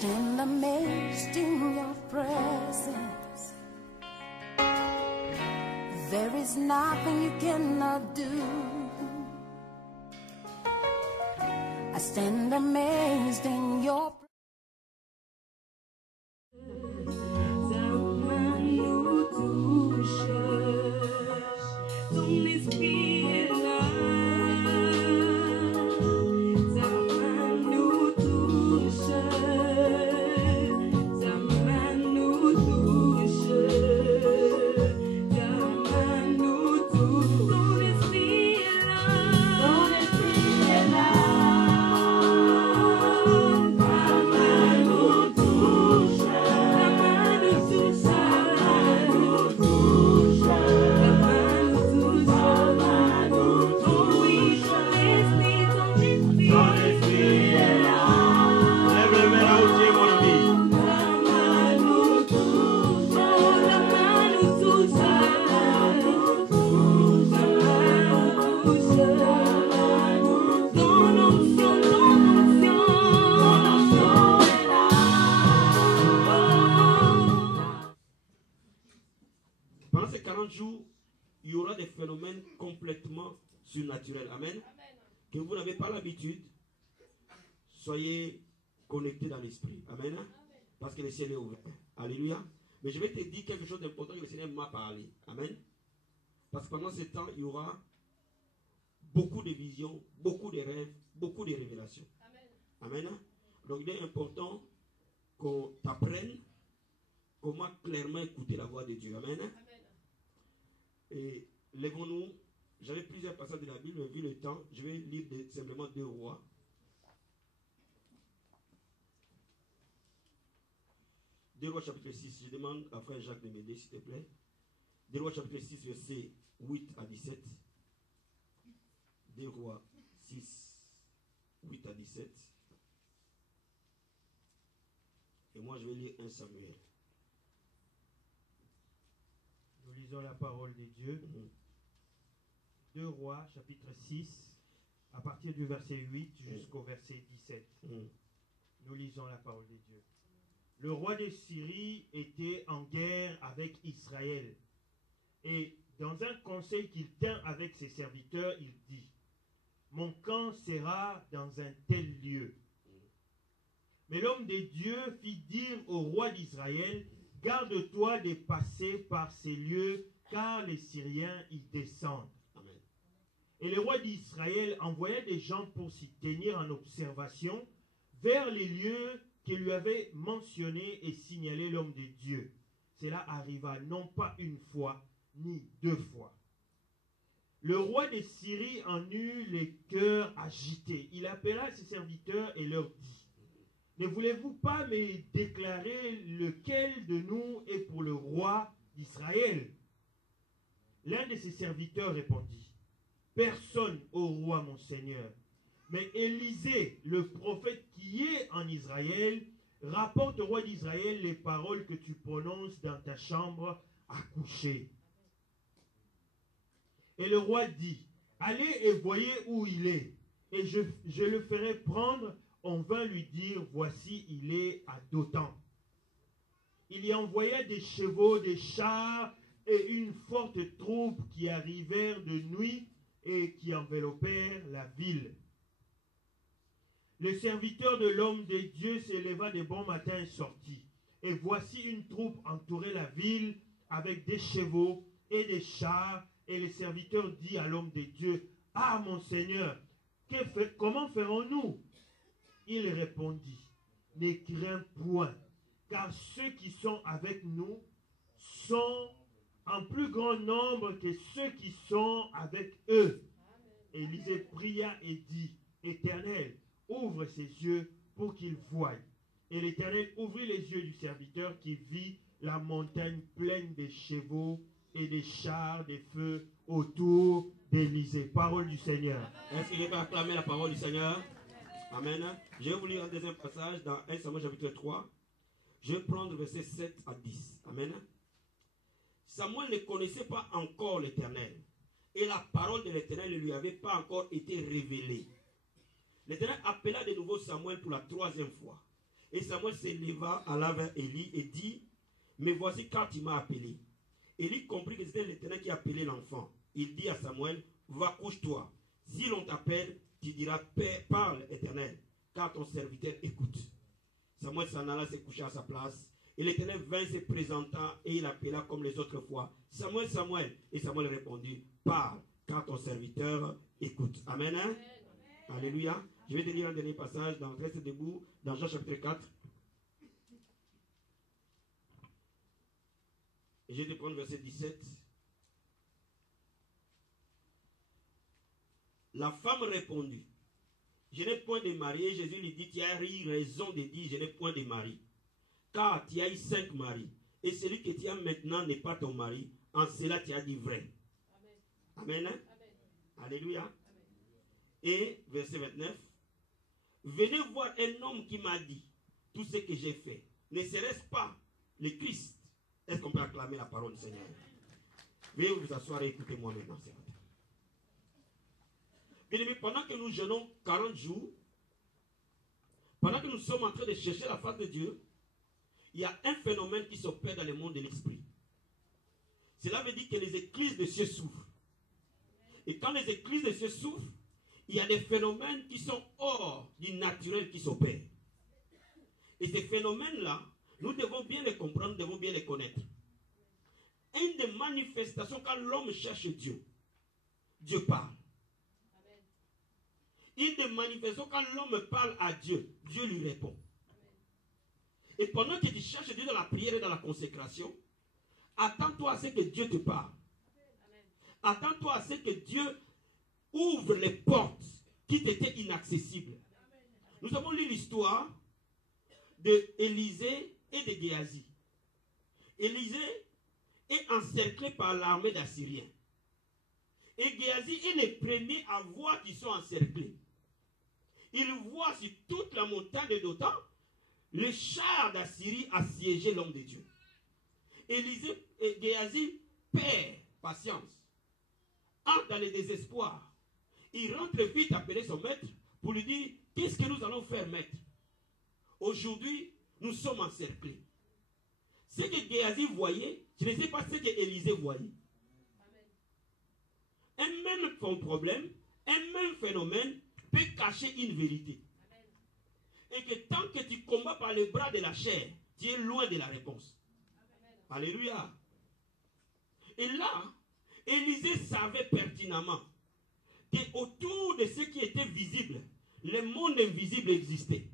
stand amazed in your presence. There is nothing you cannot do. I stand amazed in your presence. Pendant ces 40 jours, il y aura des phénomènes complètement surnaturels. Amen. Amen. Que vous n'avez pas l'habitude, soyez connectés dans l'esprit. Amen. Amen. Parce que le ciel est ouvert. Alléluia. Mais je vais te dire quelque chose d'important que le Seigneur m'a parlé. Amen. Parce que pendant ce temps, il y aura beaucoup de visions, beaucoup de rêves, beaucoup de révélations. Amen. Amen. Donc il est important qu'on t'apprenne comment clairement écouter la voix de Dieu. Amen. Amen. Et lèvons-nous. J'avais plusieurs passages de la Bible, mais vu le temps, je vais lire simplement 2 rois. 2 rois chapitre 6. Je demande à frère Jacques de m'aider, s'il te plaît. 2 rois chapitre 6, versets 8 à 17. 2 rois 6, 8 à 17. Et moi, je vais lire 1 Samuel. Nous lisons la parole de Dieu. 2 Rois, chapitre 6, à partir du verset 8 jusqu'au verset 17. Nous lisons la parole de Dieu. Le roi de Syrie était en guerre avec Israël. Et dans un conseil qu'il tint avec ses serviteurs, il dit: mon camp sera dans un tel lieu. Mais l'homme de Dieu fit dire au roi d'Israël: garde-toi de passer par ces lieux, car les Syriens y descendent. Amen. Et le roi d'Israël envoya des gens pour s'y tenir en observation vers les lieux que lui avait mentionnés et signalé l'homme de Dieu. Cela arriva non pas une fois, ni 2 fois. Le roi de Syrie en eut le cœur agité. Il appela ses serviteurs et leur dit: ne voulez-vous pas me déclarer lequel de nous est pour le roi d'Israël? L'un de ses serviteurs répondit: personne, ô roi mon seigneur. Mais Élisée, le prophète qui est en Israël, rapporte au roi d'Israël les paroles que tu prononces dans ta chambre à coucher. Et le roi dit: allez et voyez où il est, et je le ferai prendre. On vint lui dire: voici, il est à Dothan. Il y envoya des chevaux, des chars et une forte troupe qui arrivèrent de nuit et qui enveloppèrent la ville. Le serviteur de l'homme de Dieu s'éleva de bon matin et sortit. Et voici une troupe entourait la ville avec des chevaux et des chars. Et le serviteur dit à l'homme de Dieu: ah mon Seigneur, comment ferons-nous? Il répondit: ne crains point, car ceux qui sont avec nous sont en plus grand nombre que ceux qui sont avec eux. Élisée pria et dit: Éternel, ouvre ses yeux pour qu'il voie. Et l'Éternel ouvrit les yeux du serviteur qui vit la montagne pleine de chevaux et des chars, des feux autour d'Élisée. Parole du Seigneur. Est-ce que je peux acclamer la parole du Seigneur? Amen. Je vais vous lire un deuxième passage dans 1 Samuel chapitre 3. Je vais prendre versets 7 à 10. Amen. Samuel ne connaissait pas encore l'Éternel. Et la parole de l'Éternel ne lui avait pas encore été révélée. L'Éternel appela de nouveau Samuel pour la 3e fois. Et Samuel s'éleva, alla vers Élie et dit, mais voici quand il m'a appelé. Élie comprit que c'était l'Éternel qui appelait l'enfant. Il dit à Samuel, va couche-toi. Si l'on t'appelle, tu diras, parle Éternel, car ton serviteur écoute. Samuel s'en alla se coucher à sa place. Et l'Éternel vint se présenta et il appela comme les autres fois, Samuel, Samuel. Et Samuel répondit, parle, car ton serviteur écoute. Amen. Hein? Amen. Alléluia. Je vais te lire un dernier passage, reste debout, dans Jean chapitre 4. Et je vais te prendre verset 17. La femme répondit, je n'ai point de mari. Et Jésus lui dit, tu as eu raison de dire, je n'ai point de mari. Car tu as eu 5 maris. Et celui que tu as maintenant n'est pas ton mari. En cela tu as dit vrai. Amen. Amen. Hein? Amen. Alléluia. Amen. Et verset 29. Venez voir un homme qui m'a dit tout ce que j'ai fait. Ne serait-ce pas le Christ? Est-ce qu'on peut acclamer la parole du Seigneur? Veuillez vous asseoir et écoutez-moi maintenant. Bien aimé, pendant que nous jeûnons 40 jours, pendant que nous sommes en train de chercher la face de Dieu, il y a un phénomène qui s'opère dans le monde de l'esprit. Cela veut dire que les églises de cieux souffrent. Et quand les églises de cieux souffrent, il y a des phénomènes qui sont hors du naturel qui s'opèrent. Et ces phénomènes-là, nous devons bien les comprendre, nous devons bien les connaître. Une des manifestations, quand l'homme cherche Dieu, Dieu parle. Une des manifestations, quand l'homme parle à Dieu, Dieu lui répond. Et pendant que tu cherches Dieu dans la prière et dans la consécration, attends-toi à ce que Dieu te parle. Attends-toi à ce que Dieu ouvre les portes qui t'étaient inaccessibles. Nous avons lu l'histoire d'Élisée et de Géasi. Élisée est encerclé par l'armée d'Assyriens. Et Géasi est le premier à voir qu'ils sont encerclés. Il voit sur toute la montagne de Dothan le char d'Assyrie assiéger l'homme de Dieu. Élisée et Géasi perd patience, entre dans le désespoir. Il rentre vite appeler son maître pour lui dire, qu'est-ce que nous allons faire, maître? Aujourd'hui, nous sommes encerclés. Ce que Géasi voyait, je ne sais pas ce que Élisée voyait. Un même problème, un même phénomène peut cacher une vérité. Et que tant que tu combats par les bras de la chair, tu es loin de la réponse. Alléluia. Et là, Élisée savait pertinemment qu'autour de ce qui était visible, le monde invisible existait.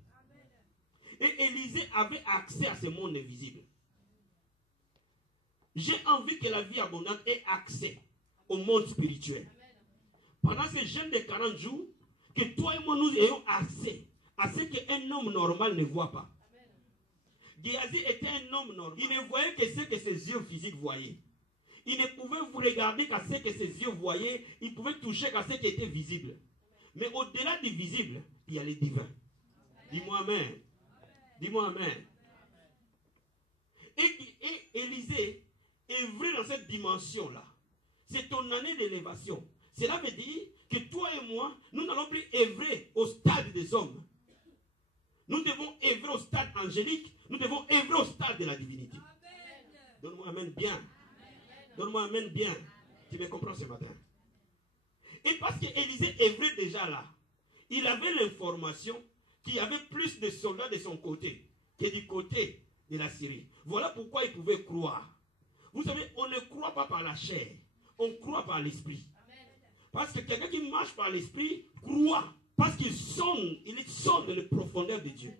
Et Élisée avait accès à ce monde invisible. J'ai envie que la vie abondante ait accès au monde spirituel. Pendant ce jeûne de 40 jours, que toi et moi nous ayons accès à ce qu'un homme normal ne voit pas. Géasi était un homme normal. Il ne voyait que ce que ses yeux physiques voyaient. Il ne pouvait vous regarder qu'à ce que ses yeux voyaient. Il pouvait toucher qu'à ce qui était visible. Mais au-delà du visible, il y a le divin. Dis-moi amen. Dis-moi amen. Et Élisée est vrai dans cette dimension-là. C'est ton année d'élévation. Cela veut dire que toi et moi, nous n'allons plus œuvrer au stade des hommes. Nous devons œuvrer au stade angélique. Nous devons œuvrer au stade de la divinité. Donne-moi amen bien. Donne-moi amen bien. Tu me comprends ce matin? Et parce qu'Élisée œuvrait déjà là, il avait l'information qu'il y avait plus de soldats de son côté que du côté de la Syrie. Voilà pourquoi il pouvait croire. Vous savez, on ne croit pas par la chair. On croit par l'esprit. Parce que quelqu'un qui marche par l'esprit croit. Parce qu'il sonne dans les profondeurs de Dieu.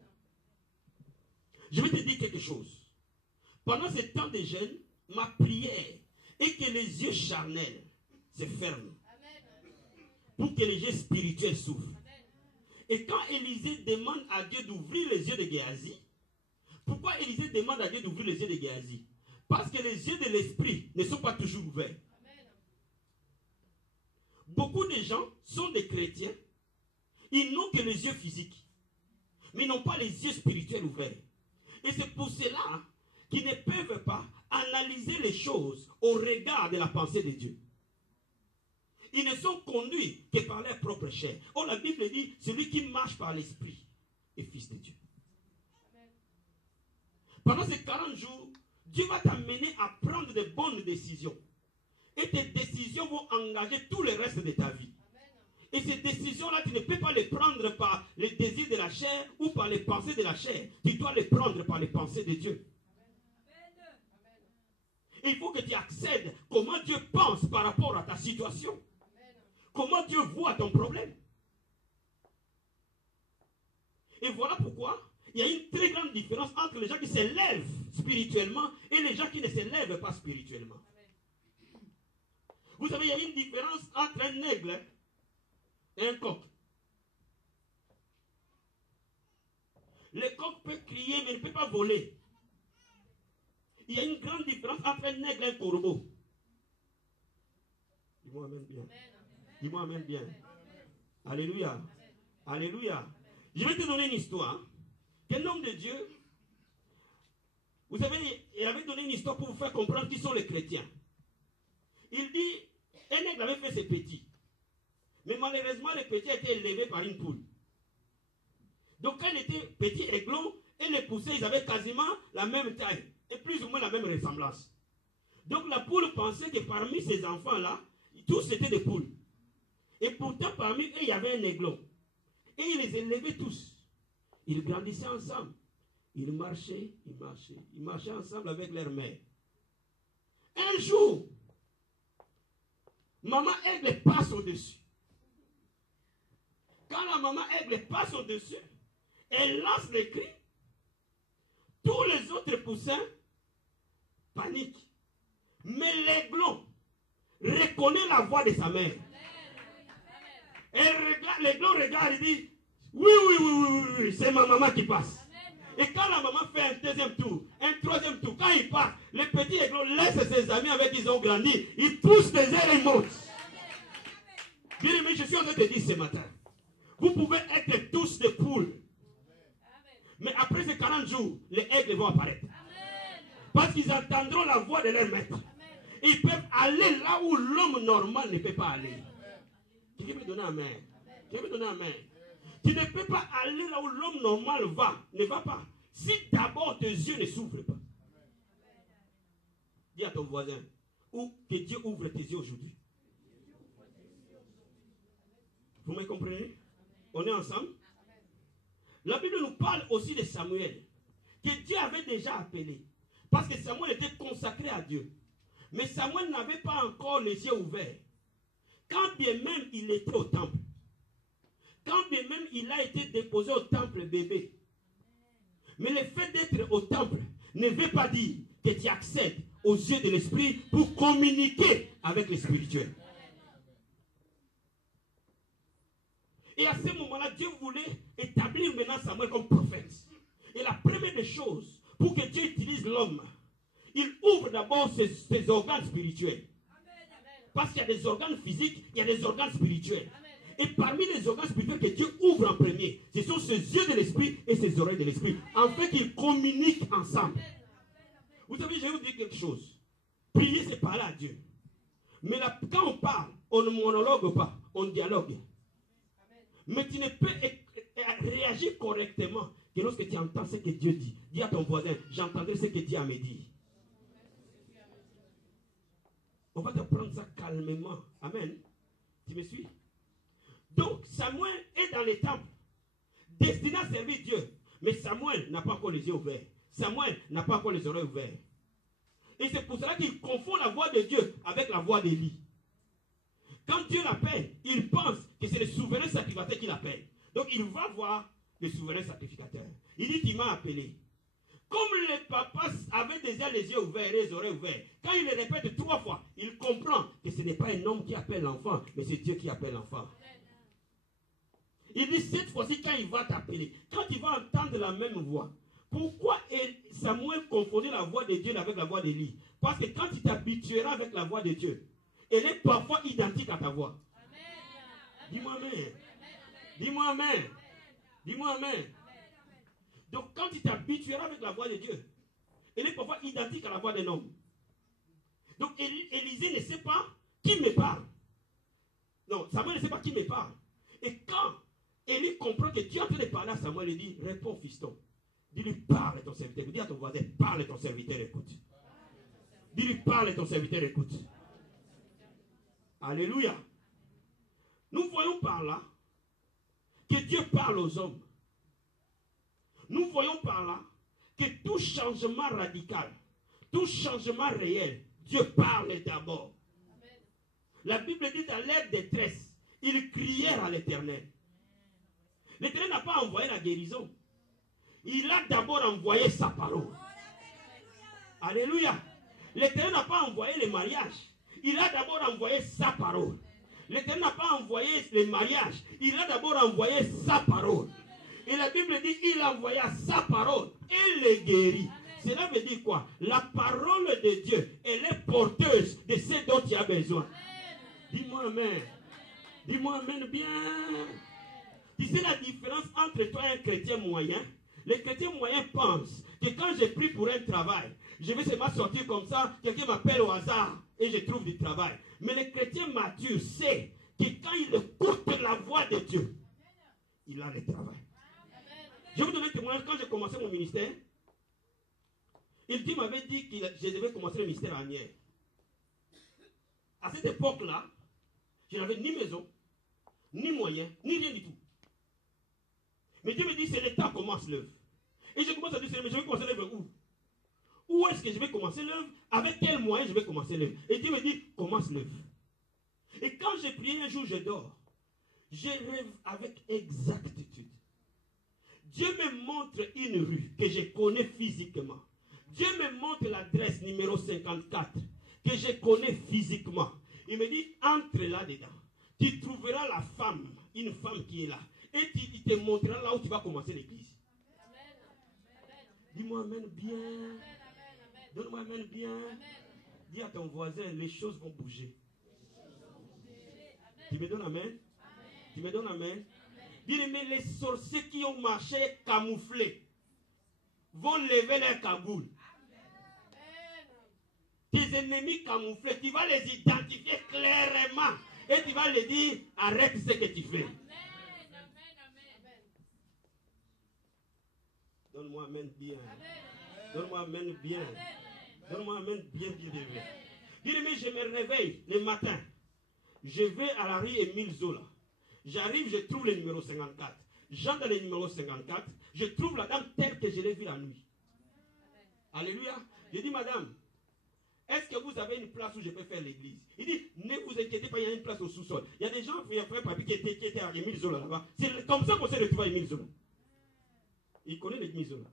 Je vais te dire quelque chose. Pendant ce temps de jeûne, ma prière est que les yeux charnels se ferment. Pour que les yeux spirituels s'ouvrent. Et quand Élisée demande à Dieu d'ouvrir les yeux de Géasi, pourquoi Élisée demande à Dieu d'ouvrir les yeux de Géasi? Parce que les yeux de l'esprit ne sont pas toujours ouverts. Beaucoup de gens sont des chrétiens. Ils n'ont que les yeux physiques. Mais ils n'ont pas les yeux spirituels ouverts. Et c'est pour cela qu'ils ne peuvent pas analyser les choses au regard de la pensée de Dieu. Ils ne sont conduits que par leur propre chair. Or la Bible dit, celui qui marche par l'esprit est fils de Dieu. pendant ces 40 jours, Dieu va t'amener à prendre de bonnes décisions. Et tes décisions vont engager tout le reste de ta vie. Et ces décisions-là, tu ne peux pas les prendre par les désirs de la chair ou par les pensées de la chair. Tu dois les prendre par les pensées de Dieu. Et il faut que tu accèdes comment Dieu pense par rapport à ta situation. Comment Dieu voit ton problème. Et voilà pourquoi il y a une très grande différence entre les gens qui s'élèvent spirituellement et les gens qui ne s'élèvent pas spirituellement. Vous savez, il y a une différence entre un aigle et un coq. Le coq peut crier mais ne peut pas voler. Il y a une grande différence entre un aigle et un corbeau. Dis-moi amen bien. Dis-moi amen bien. Alléluia. Alléluia. Je vais te donner une histoire. Qu'un homme de Dieu, vous savez, il avait donné une histoire pour vous faire comprendre qui sont les chrétiens. Il dit, un aigle avait fait ses petits. Mais malheureusement, les petits étaient élevés par une poule. Donc quand il était petit aiglon, et les poussés, ils avaient quasiment la même taille. Et plus ou moins la même ressemblance. Donc la poule pensait que parmi ces enfants-là, tous étaient des poules. Et pourtant, parmi eux, il y avait un aiglon. Et il les élevait tous. Ils grandissaient ensemble. Ils marchaient, ils marchaient. Ils marchaient ensemble avec leur mère. Un jour, maman aigle passe au-dessus. Quand la maman aigle passe au-dessus, elle lance les cris. Tous les autres poussins paniquent. Mais l'aiglon reconnaît la voix de sa mère. L'aiglon regarde et dit, oui, c'est ma maman qui passe. Et quand la maman fait un deuxième tour, un troisième tour, quand il passe, le petit aiglon laisse ses amis avec qui ils ont grandi, ils poussent des ailes et montent. Bien aimé, je suis en train de te dire ce matin, vous pouvez être tous des poules. Mais après ces 40 jours, les aigles vont apparaître. Parce qu'ils entendront la voix de leur maître. Ils peuvent aller là où l'homme normal ne peut pas aller. Qui veut me donner un main? Qui veut me donner un main? Tu ne peux pas aller là où l'homme normal ne va pas. Si d'abord tes yeux ne s'ouvrent pas. Dis à ton voisin, ou que Dieu ouvre tes yeux aujourd'hui. Vous me comprenez? On est ensemble? La Bible nous parle aussi de Samuel, que Dieu avait déjà appelé. Parce que Samuel était consacré à Dieu. Mais Samuel n'avait pas encore les yeux ouverts. Quand bien même il était au temple, quand bien même il a été déposé au temple bébé, mais le fait d'être au temple ne veut pas dire que tu accèdes aux yeux de l'esprit pour communiquer avec le spirituel. Et à ce moment-là, Dieu voulait établir maintenant Samuel comme prophète. Et la première des choses, pour que Dieu utilise l'homme, il ouvre d'abord ses organes spirituels. Parce qu'il y a des organes physiques, il y a des organes spirituels. Et parmi les organes spirituels que Dieu ouvre en premier, ce sont ses yeux de l'esprit et ses oreilles de l'esprit. En fait qu'ils communiquent ensemble. Vous savez, je vais vous dire quelque chose. Prier, c'est parler à Dieu. Mais là, quand on parle, on ne monologue pas, on dialogue. Mais tu ne peux réagir correctement que lorsque tu entends ce que Dieu dit. Dis à ton voisin, j'entendrai ce que Dieu a me dit. On va te prendre ça calmement. Amen. Tu me suis? Donc, Samuel est dans les temples, destiné à servir Dieu. Mais Samuel n'a pas encore les yeux ouverts. Samuel n'a pas encore les oreilles ouvertes. Et c'est pour cela qu'il confond la voix de Dieu avec la voix d'Élie. Quand Dieu l'appelle, il pense que c'est le souverain sacrificateur qui l'appelle. Donc, il va voir le souverain sacrificateur. Il dit, il m'a appelé. Comme le papa avait déjà les yeux ouverts et les oreilles ouvertes, quand il le répète 3 fois, il comprend que ce n'est pas un homme qui appelle l'enfant, mais c'est Dieu qui appelle l'enfant. Il dit, cette fois-ci, quand il va t'appeler, quand il va entendre la même voix, pourquoi Samuel confondait la voix de Dieu avec la voix d'Élie? Parce que quand tu t'habitueras avec la voix de Dieu, elle est parfois identique à ta voix. Dis-moi amen. Dis-moi amen. Dis-moi amen. Donc quand tu t'habitueras avec la voix de Dieu, elle est parfois identique à la voix d'un homme. Donc Élisée ne sait pas qui me parle. Non, Samuel ne sait pas qui me parle. Et quand Élie comprend que Dieu est en train de parler à Samuel, il dit, réponds fiston. Dis-lui, parle à ton serviteur. Dis à ton voisin, parle à ton serviteur, écoute. Dis-lui, parle à ton serviteur, écoute. Alléluia. Nous voyons par là que Dieu parle aux hommes. Nous voyons par là que tout changement radical, tout changement réel, Dieu parle d'abord. La Bible dit dans leur détresse, ils crièrent à l'Éternel. L'Éternel n'a pas envoyé la guérison. Il a d'abord envoyé sa parole. Alléluia. L'Éternel n'a pas envoyé le mariage. Il a d'abord envoyé sa parole. L'Éternel n'a pas envoyé les mariages. Il a d'abord envoyé sa parole. Et la Bible dit qu'il envoya sa parole et les guérit. Cela veut dire quoi? La parole de Dieu, elle est porteuse de ce dont tu as besoin. Dis-moi amen. Dis-moi amen bien. Tu sais la différence entre toi et un chrétien moyen? Les chrétiens moyens pensent que quand je prie pour un travail, je vais seulement sortir comme ça, quelqu'un m'appelle au hasard et je trouve du travail. Mais le chrétien mature sait que quand il écoute la voix de Dieu, il a le travail. Je vais vous donner un témoignage. Quand j'ai commencé mon ministère, il m'avait dit que je devais commencer le ministère à Nières. À cette époque-là, je n'avais ni maison, ni moyens, ni rien du tout. Mais Dieu me dit, c'est le temps, commence l'œuvre. Et je commence à dire, mais je vais commencer l'œuvre où? Où est-ce que je vais commencer l'œuvre? Avec quel moyen je vais commencer l'œuvre? Et Dieu me dit, commence l'œuvre. Et quand j'ai prié un jour, je dors. Je rêve avec exactitude. Dieu me montre une rue que je connais physiquement. Dieu me montre l'adresse numéro 54 que je connais physiquement. Il me dit, entre là-dedans. Tu trouveras la femme, une femme qui est là. Et il te montrera là où tu vas commencer l'église. Dis-moi amen bien. Donne-moi amen bien. Dis à ton voisin, les choses vont bouger. Tu me donnes amen? Tu me donnes amen? Dis-moi, les sorciers qui ont marché camouflés vont lever leur cagoule. Tes ennemis camouflés, tu vas les identifier clairement. Et tu vas leur dire, arrête ce que tu fais. Donne-moi amen bien. Donne-moi amen bien. Donne-moi amen bien, bien, bien. Dis-moi, je me réveille le matin. Je vais à la rue Émile Zola. J'arrive, je trouve le numéro 54. J'entre dans le numéro 54. Je trouve la dame telle que je l'ai vue la nuit. Alléluia. Je dis, madame, est-ce que vous avez une place où je peux faire l'église? Il dit, ne vous inquiétez pas, il y a une place au sous-sol. Il y a des gens, il y a un papier qui était à Émile Zola là-bas. C'est comme ça qu'on s'est retrouvé à Émile Zola. Il connaît l'église Zola.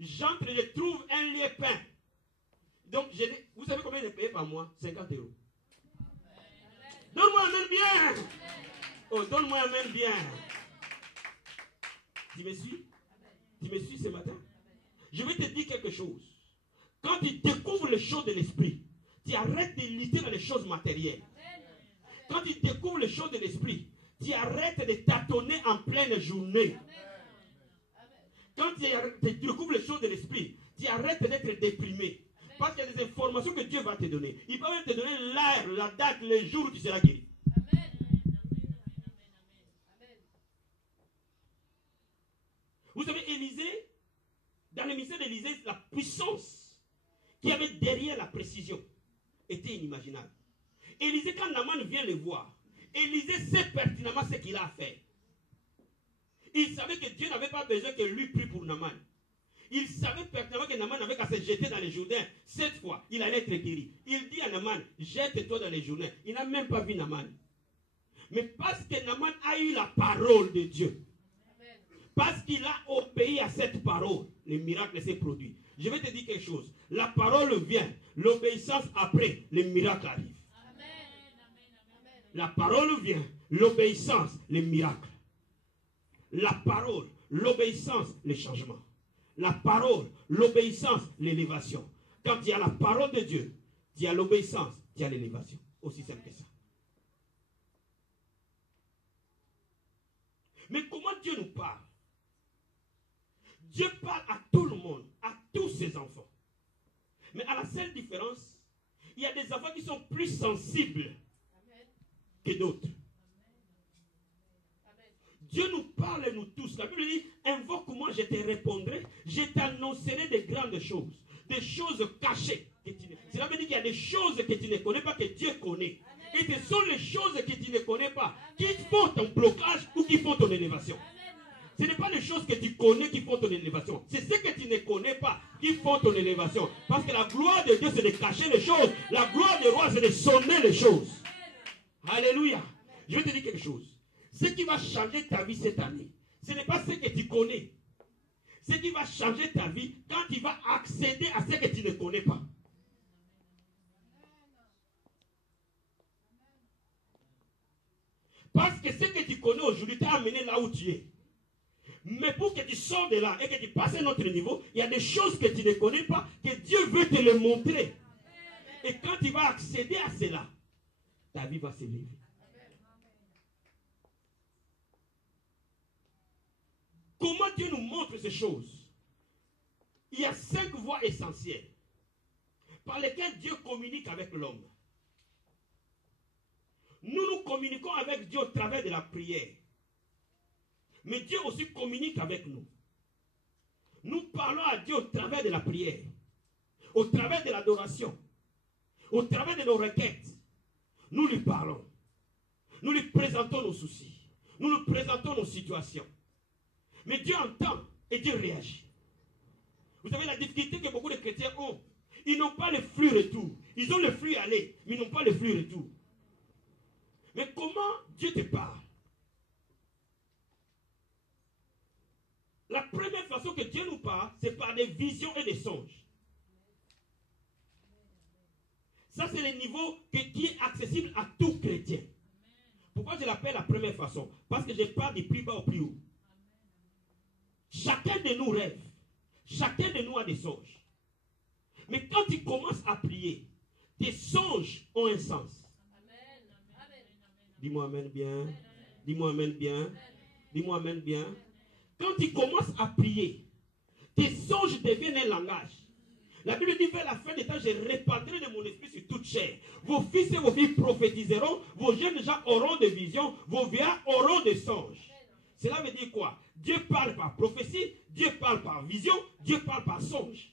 J'entre et je trouve un lieu peint. Donc, vous savez combien il est payé par mois? 50 €. Donne-moi un main bien. Oh, donne-moi un main bien. Tu me suis? Tu me suis ce matin? Je vais te dire quelque chose. Quand tu découvres les choses de l'esprit, tu arrêtes de lutter dans les choses matérielles. Quand tu découvres les choses de l'esprit, tu arrêtes de tâtonner en pleine journée. Quand tu découvres les choses de l'esprit, tu arrêtes d'être déprimé. Parce qu'il y a des informations que Dieu va te donner. Il peut même te donner l'heure, la date, le jour où tu seras guéri. Vous savez, Élisée, dans le ministère d'Élisée, la puissance qu'il y avait derrière la précision était inimaginable. Élisée, quand Naaman vient le voir, Élisée sait pertinemment ce qu'il a à faire. Il savait que Dieu n'avait pas besoin que lui prie pour Naaman. Il savait pertinemment que Naaman n'avait qu'à se jeter dans les Jourdains. Cette fois, il allait être guéri. Il dit à Naaman, jette-toi dans les Jourdains. Il n'a même pas vu Naaman. Mais parce que Naaman a eu la parole de Dieu, parce qu'il a obéi à cette parole, le miracle s'est produit. Je vais te dire quelque chose. La parole vient, l'obéissance après, le miracle arrive. La parole vient, l'obéissance, le miracle. La parole, l'obéissance, le changement. La parole, l'obéissance, l'élévation. Quand il y a la parole de Dieu, il y a l'obéissance, il y a l'élévation. Aussi simple que ça. Mais comment Dieu nous parle? Dieu parle à tout le monde, à tous ses enfants. Mais à la seule différence, il y a des enfants qui sont plus sensibles que d'autres. Dieu nous parle, nous tous. La Bible dit, invoque-moi, je te répondrai, je t'annoncerai de grandes choses, des choses cachées. Cela veut dire qu'il y a des choses que tu ne connais pas, que Dieu connaît. Et ce sont les choses que tu ne connais pas qui font ton blocage ou qui font ton élévation. Ce n'est pas les choses que tu connais qui font ton élévation. C'est ce que tu ne connais pas qui font ton élévation. Parce que la gloire de Dieu, c'est de cacher les choses. La gloire du roi, c'est de sonner les choses. Alléluia. Je vais te dire quelque chose. Ce qui va changer ta vie cette année, ce n'est pas ce que tu connais. Ce qui va changer ta vie quand tu vas accéder à ce que tu ne connais pas. Parce que ce que tu connais aujourd'hui t'a amené là où tu es. Mais pour que tu sors de là et que tu passes à un autre niveau, il y a des choses que tu ne connais pas, que Dieu veut te les montrer. Et quand tu vas accéder à cela, ta vie va s'élever. Comment Dieu nous montre ces choses? Il y a 5 voies essentielles par lesquelles Dieu communique avec l'homme. Nous communiquons avec Dieu au travers de la prière. Mais Dieu aussi communique avec nous. Nous parlons à Dieu au travers de la prière, au travers de l'adoration, au travers de nos requêtes. Nous lui parlons. Nous lui présentons nos soucis. Nous lui présentons nos situations. Mais Dieu entend et Dieu réagit. Vous savez la difficulté que beaucoup de chrétiens ont. Ils n'ont pas le flux retour. Ils ont le flux aller, mais ils n'ont pas le flux retour. Mais comment Dieu te parle? La première façon que Dieu nous parle, c'est par des visions et des songes. Ça, c'est le niveau qui est accessible à tout chrétien. Pourquoi je l'appelle la première façon? Parce que je parle du plus bas au plus haut. Chacun de nous rêve. Chacun de nous a des songes. Mais quand tu commences à prier, tes songes ont un sens. Dis-moi amen bien. Dis-moi amen bien. Dis-moi amen bien. Quand tu commences à prier, tes songes deviennent un langage. La Bible dit, vers la fin des temps, je répandrai de mon esprit sur toute chair. Vos fils et vos filles prophétiseront, vos jeunes gens auront des visions, vos vieillards auront des songes. Cela veut dire quoi? Dieu parle par prophétie, Dieu parle par vision, Dieu parle par songe.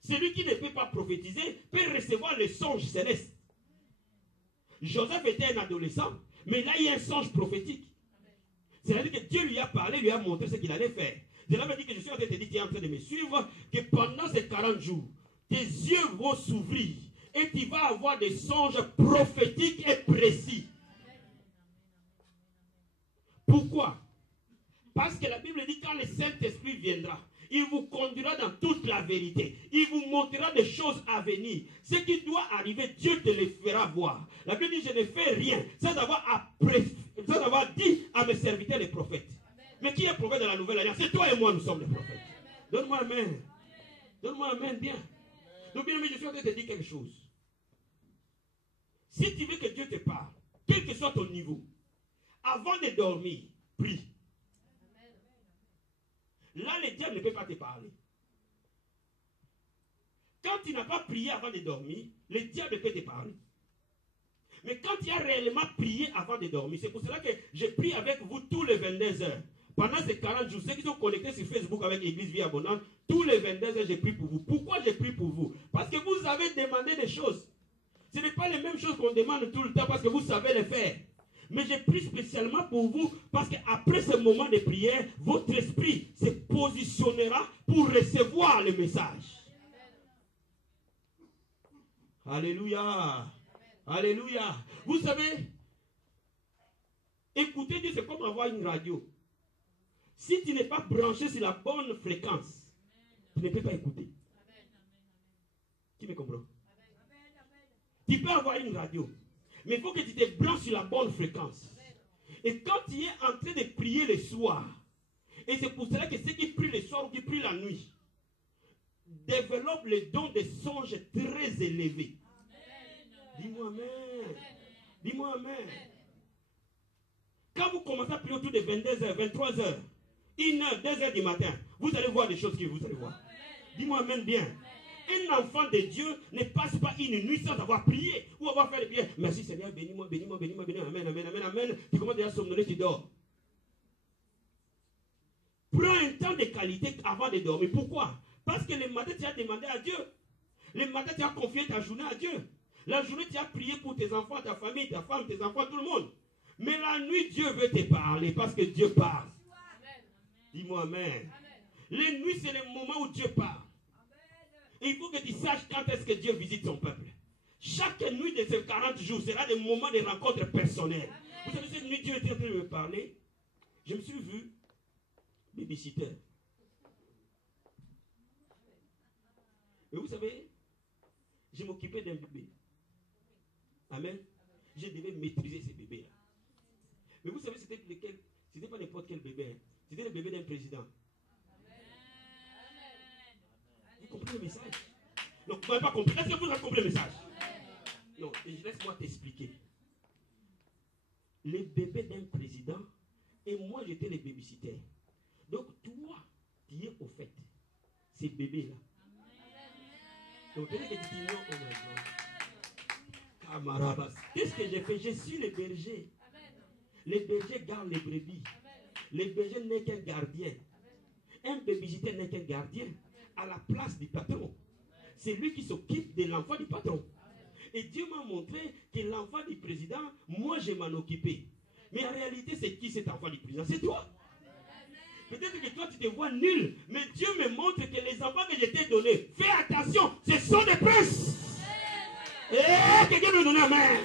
Celui qui ne peut pas prophétiser peut recevoir les songes célestes. Joseph était un adolescent, mais là il y a un songe prophétique. C'est-à-dire que Dieu lui a parlé, lui a montré ce qu'il allait faire. Cela veut dire que je suis en train de te dire, tu es en train de me suivre, que pendant ces 40 jours, tes yeux vont s'ouvrir et tu vas avoir des songes prophétiques et précis. Pourquoi? Parce que la Bible dit quand le Saint-Esprit viendra, il vous conduira dans toute la vérité. Il vous montrera des choses à venir. Ce qui doit arriver, Dieu te le fera voir. La Bible dit, je ne fais rien sans avoir dit à mes serviteurs les prophètes. Mais qui est prophète de la nouvelle alliance? C'est toi et moi, nous sommes les prophètes. Donne-moi amen. Donne-moi amen bien. Donc bien aimé, je suis en train de te dire quelque chose. Si tu veux que Dieu te parle, quel que soit ton niveau, avant de dormir, prie. Là, le diable ne peut pas te parler. Quand tu n'as pas prié avant de dormir, le diable peut te parler. Mais quand tu as réellement prié avant de dormir, c'est pour cela que je prie avec vous tous les 22 heures. Pendant ces 40 jours, ceux qui sont connectés sur Facebook avec l'Église Vie Abondante, tous les 22 heures, je prie pour vous. Pourquoi je prie pour vous? Parce que vous avez demandé des choses. Ce n'est pas les mêmes choses qu'on demande tout le temps parce que vous savez les faire. Mais je prie spécialement pour vous parce qu'après ce moment de prière, votre esprit se positionnera pour recevoir le message. Alléluia. Alléluia. Vous savez, écouter Dieu, c'est comme avoir une radio. Si tu n'es pas branché sur la bonne fréquence, tu ne peux pas écouter. Qui me comprend? Tu peux avoir une radio, mais il faut que tu te branches sur la bonne fréquence. Et quand tu es en train de prier le soir, et c'est pour cela que ceux qui prient le soir ou qui prient la nuit, développent le don de songes très élevés. Dis-moi amen. Dis-moi amen. Quand vous commencez à prier autour de 22h, 23h, 1h, 2h du matin, vous allez voir des choses que vous allez voir. Dis-moi amen bien. Un enfant de Dieu ne passe pas une nuit sans avoir prié ou avoir fait les prières. Merci Seigneur, bénis-moi, bénis-moi, bénis-moi, bénis-moi, amen, amen, amen, amen. Tu commences déjà à somnoler, tu dors. Prends un temps de qualité avant de dormir. Pourquoi? Parce que le matin, tu as demandé à Dieu. Le matin, tu as confié ta journée à Dieu. La journée, tu as prié pour tes enfants, ta famille, ta femme, tes enfants, tout le monde. Mais la nuit, Dieu veut te parler parce que Dieu parle. Dis-moi amen. Les nuits, c'est le moment où Dieu parle. Et il faut que tu saches quand est-ce que Dieu visite son peuple. Chaque nuit de ces 40 jours sera des moments de rencontre personnelle. Vous savez, cette nuit, Dieu était en train de me parler. Je me suis vu babysitter. Et vous savez, je m'occupais d'un bébé. Amen. Je devais maîtriser ces bébés-là. Mais vous savez, c'était lequel? C'était pas n'importe quel bébé. Hein. C'était le bébé d'un président. Vous comprenez le message? Donc, vous n'avez pas compris. Est-ce que vous avez compris le message? Non, laisse-moi t'expliquer. Le bébé d'un président, et moi, j'étais le babysitter. Donc, toi, qui es au fait, ces bébés-là. Donc, tenez que tu dis non, oh my God. Camarabas. Qu'est-ce que j'ai fait? Je suis le berger. Les bergers gardent les brebis. Le berger n'est qu'un gardien. Un babysitter n'est qu'un gardien à la place du patron. C'est lui qui s'occupe de l'enfant du patron. Et Dieu m'a montré que l'enfant du président, moi je m'en occupais. Mais en réalité, c'est qui cet enfant du président? C'est toi. Peut-être que toi tu te vois nul, mais Dieu me montre que les enfants que je t'ai donnés, fais attention, ce sont des princes. Et quelqu'un me donne la main.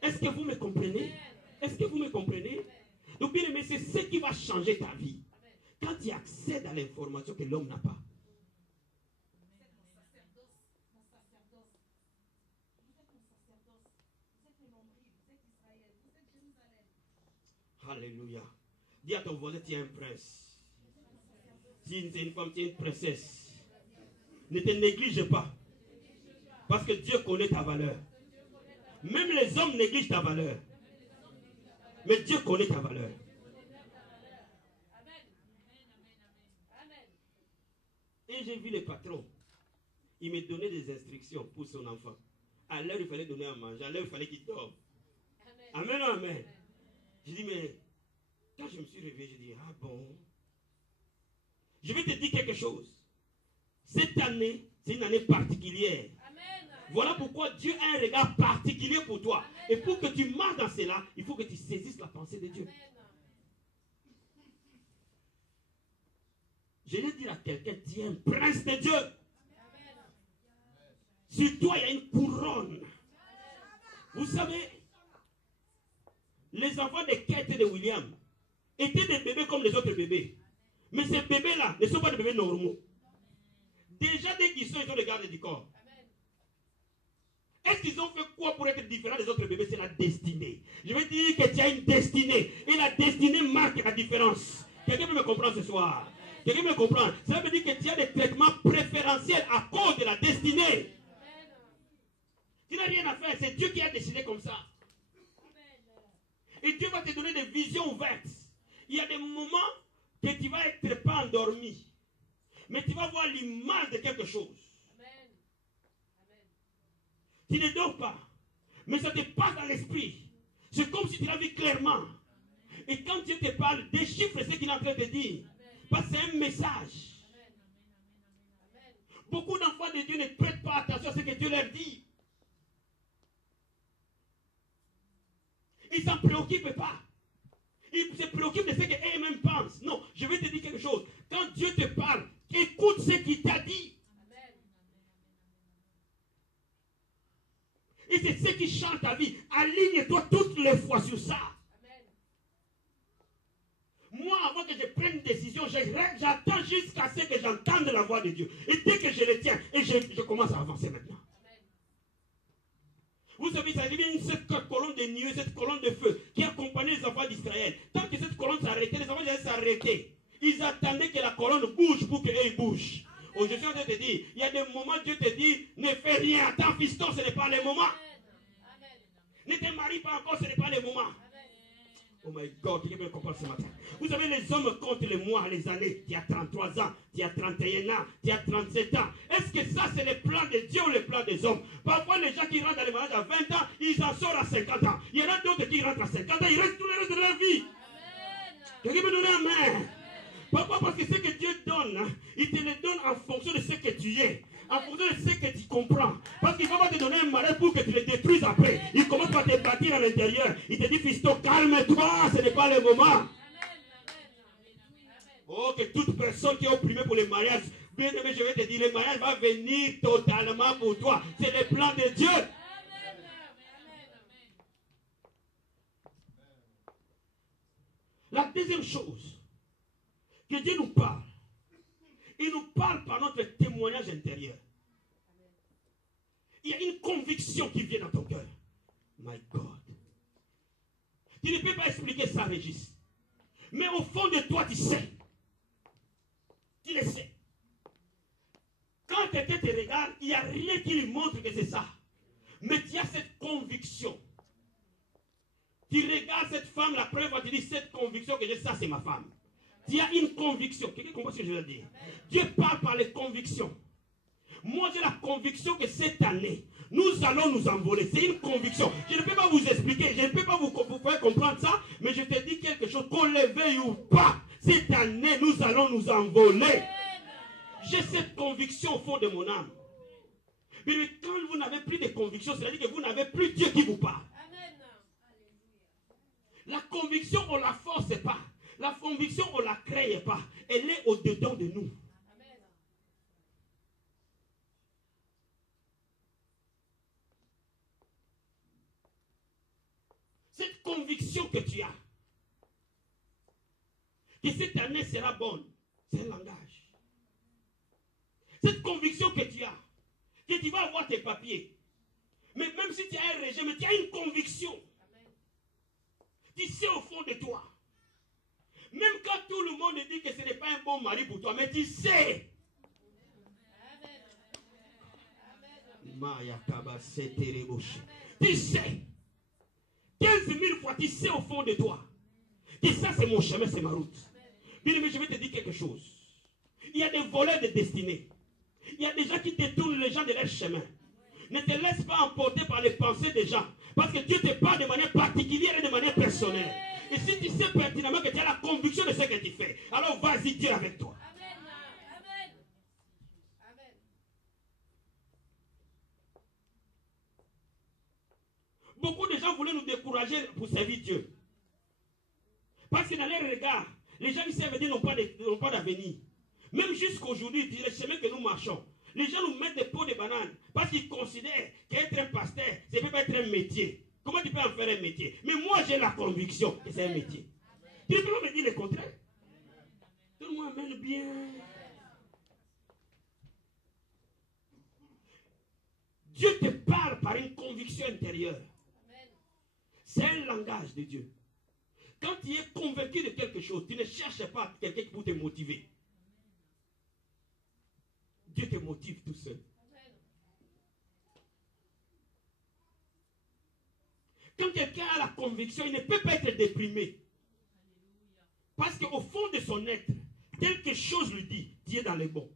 Est-ce que vous me comprenez? Est-ce que vous me comprenez? Donc bien aimé, c'est ce qui va changer ta vie. Quand tu accèdes à l'information que l'homme n'a pas. Alléluia. Dis à ton voisin, tu es un prince. Si tu es une femme, tu es une princesse. Ne te néglige pas. Parce que Dieu connaît ta valeur. Même les hommes négligent ta valeur. Mais Dieu connaît ta valeur. Et j'ai vu les patrons. Il me donnait des instructions pour son enfant. À l'heure, il fallait donner à manger. À l'heure, il fallait qu'il dorme. Amen, amen. Je dis, mais quand je me suis réveillé, je dis, ah bon. Je vais te dire quelque chose. Cette année, c'est une année particulière. Voilà pourquoi Dieu a un regard particulier pour toi. Et pour que tu marches dans cela, il faut que tu saisisses la pensée de Dieu. Je vais dire à quelqu'un, tu es un prince de Dieu. Sur toi, il y a une couronne. Vous savez, les enfants de Kate et de William étaient des bébés comme les autres bébés. Mais ces bébés-là ne sont pas des bébés normaux. Déjà, dès qu'ils sont, ils ont le garde du corps. Est-ce qu'ils ont fait quoi pour être différents des autres bébés? C'est la destinée. Je veux dire que tu as une destinée. Et la destinée marque la différence. Quelqu'un peut me comprendre ce soir? Quelqu'un me comprend? Ça veut dire que tu as des traitements préférentiels à cause de la destinée. Tu n'as rien à faire. C'est Dieu qui a décidé comme ça. Et Dieu va te donner des visions ouvertes. Il y a des moments que tu vas être pas endormi. Mais tu vas voir l'image de quelque chose. Tu ne dors pas. Mais ça te passe dans l'esprit. C'est comme si tu l'as vu clairement. Et quand Dieu te parle, déchiffre ce qu'il est en train de dire. Parce que c'est un message. Beaucoup d'enfants de Dieu ne prêtent pas attention à ce que Dieu leur dit. Ils ne s'en préoccupent pas. Ils se préoccupent de ce qu'eux-mêmes pensent. Non, je vais te dire quelque chose. Quand Dieu te parle, écoute ce qu'il t'a dit. Et c'est ce qui change ta vie. Aligne-toi toutes les fois sur ça. Amen. Moi, avant que je prenne une décision, j'attends jusqu'à ce que j'entende la voix de Dieu. Et dès que je le tiens, et je commence à avancer maintenant. Amen. Vous savez, ça devient cette colonne de nuée, cette colonne de feu qui accompagnait les enfants d'Israël. Tant que cette colonne s'arrêtait, les enfants d'Israël s'arrêtaient. Ils attendaient que la colonne bouge pour qu'eux bougent. Aujourd'hui, je suis en train de te dire, il y a des moments, Dieu te dit, ne fais rien. Attends, fiston, ce n'est pas le moment. Amen. Ne te marie pas encore, ce n'est pas le moment. Amen. Oh my God, quelqu'un me comprend ce matin. Vous savez, les hommes comptent les mois, les années. Tu as 33 ans, tu as 31 ans, tu as 37 ans. Est-ce que ça, c'est les plans de Dieu ou les plans des hommes? Parfois, les gens qui rentrent dans les mariages à 20 ans, ils en sortent à 50 ans. Il y en a d'autres qui rentrent à 50 ans, ils restent tout le reste de leur vie. Quelqu'un me donne un amen? Pourquoi? Parce que ce que Dieu donne, il te le donne en fonction de ce que tu es. En fonction de ce que tu comprends. Parce qu'il ne va pas te donner un mariage pour que tu le détruises après. Il commence par te bâtir à l'intérieur. Il te dit, fiston, calme-toi, ce n'est pas le moment. Oh, que toute personne qui est opprimée pour le mariage, bien aimé, je vais te dire, le mariage va venir totalement pour toi. C'est le plan de Dieu. La deuxième chose, que Dieu nous parle, il nous parle par notre témoignage intérieur. Il y a une conviction qui vient dans ton cœur. My God. Tu ne peux pas expliquer ça, Régis. Mais au fond de toi, tu sais. Tu le sais. Quand quelqu'un te regarde, il n'y a rien qui lui montre que c'est ça. Mais tu as cette conviction. Tu regardes cette femme, la première fois, tu dis, cette conviction que j'ai, ça c'est ma femme. Tu as une conviction. Quelqu'un comprend ce que je veux dire? Dieu parle par les convictions. Moi, j'ai la conviction que cette année, nous allons nous envoler. C'est une conviction. Je ne peux pas vous expliquer, je ne peux pas vous faire comprendre ça, mais je te dis quelque chose, qu'on le veuille ou pas. Cette année, nous allons nous envoler. J'ai cette conviction au fond de mon âme. Mais quand vous n'avez plus de conviction, c'est-à-dire que vous n'avez plus Dieu qui vous parle. La conviction, on ne la force pas. La conviction, on ne la crée pas. Elle est au-dedans de nous. Amen. Cette conviction que tu as, que cette année sera bonne, c'est un langage. Cette conviction que tu as, que tu vas avoir tes papiers. Mais même si tu as un rejet, mais tu as une conviction. Amen. Tu sais au fond de toi. Même quand tout le monde dit que ce n'est pas un bon mari pour toi, mais tu sais. Tu sais. 15 000 fois, tu sais au fond de toi. Que ça, c'est mon chemin, c'est ma route. Bien, mais je vais te dire quelque chose. Il y a des voleurs de destinée. Il y a des gens qui détournent les gens de leur chemin. Ne te laisse pas emporter par les pensées des gens. Parce que Dieu te parle de manière particulière et de manière personnelle. Et si tu sais pertinemment que tu as la conviction de ce que tu fais, alors vas-y, Dieu avec toi. Amen. Amen. Amen. Beaucoup de gens voulaient nous décourager pour servir Dieu. Parce que dans les regards, les gens qui servent Dieu n'ont pas d'avenir. Même jusqu'aujourd'hui, le chemin que nous marchons, les gens nous mettent des pots de bananes parce qu'ils considèrent qu'être un pasteur, ça ne peut pas être un métier. Comment tu peux en faire un métier? Mais moi, j'ai la conviction que c'est un métier. Tu ne peux pas me dire le contraire. Tout le monde amène bien. Dieu te parle par une conviction intérieure. C'est un langage de Dieu. Quand tu es convaincu de quelque chose, tu ne cherches pas quelqu'un pour te motiver. Dieu te motive tout seul. Quand quelqu'un a la conviction, il ne peut pas être déprimé. Parce qu'au fond de son être, quelque chose lui dit, Dieu est dans les bons.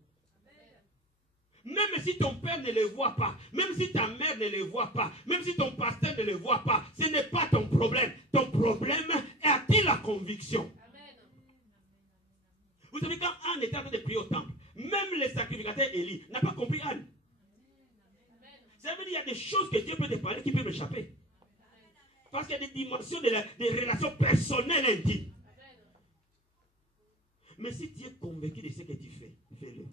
Même si ton père ne le voit pas, même si ta mère ne le voit pas, même si ton pasteur ne le voit pas, ce n'est pas ton problème. Ton problème est a-t-il la conviction? Amen. Vous savez, quand Anne était en train de prier au temple, même le sacrificateur Élie n'a pas compris Anne. Ça veut dire qu'il y a des choses que Dieu peut te parler qui peuvent échapper. Parce qu'il y a des dimensions des relations personnelles intimes. Mais si tu es convaincu de ce que tu fais, fais-le.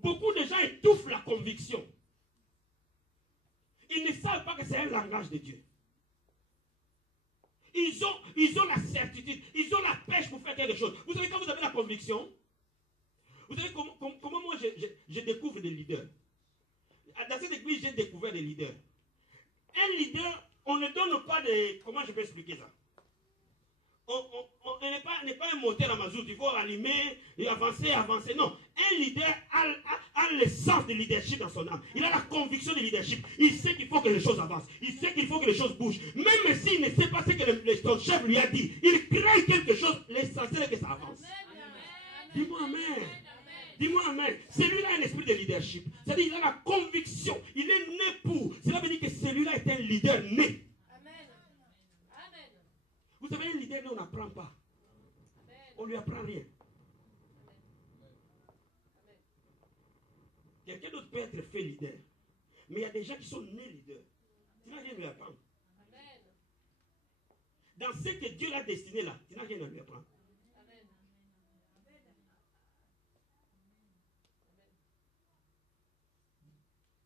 Beaucoup de gens étouffent la conviction. Ils ne savent pas que c'est un langage de Dieu. Ils ont la certitude, ils ont la pêche pour faire quelque chose. Vous savez, quand vous avez la conviction, vous savez comment moi je découvre des leaders. Dans cette église, j'ai découvert des leaders. Un leader, on ne donne pas de... Comment je peux expliquer ça? n'est pas un moteur à mazout. Il faut rallumer et avancer, avancer. Non. Un leader a le sens de leadership dans son âme. Il a la conviction de leadership. Il sait qu'il faut que les choses avancent. Il sait qu'il faut que les choses bougent. Même s'il ne sait pas ce que son chef lui a dit, il crée quelque chose. L'essentiel est que ça avance. Dis-moi amen. Dis-moi amen. Celui-là a un esprit de leadership. C'est-à-dire qu'il a la conviction. Il est né pour. Cela veut dire que celui-là est un leader né. Vous savez, un leader, on n'apprend pas. On ne lui apprend rien. Quelqu'un d'autre peut être fait leader. Mais il y a des gens qui sont nés leaders. Tu n'as rien à lui apprendre. Dans ce que Dieu l'a destiné là, tu n'as rien à lui apprendre.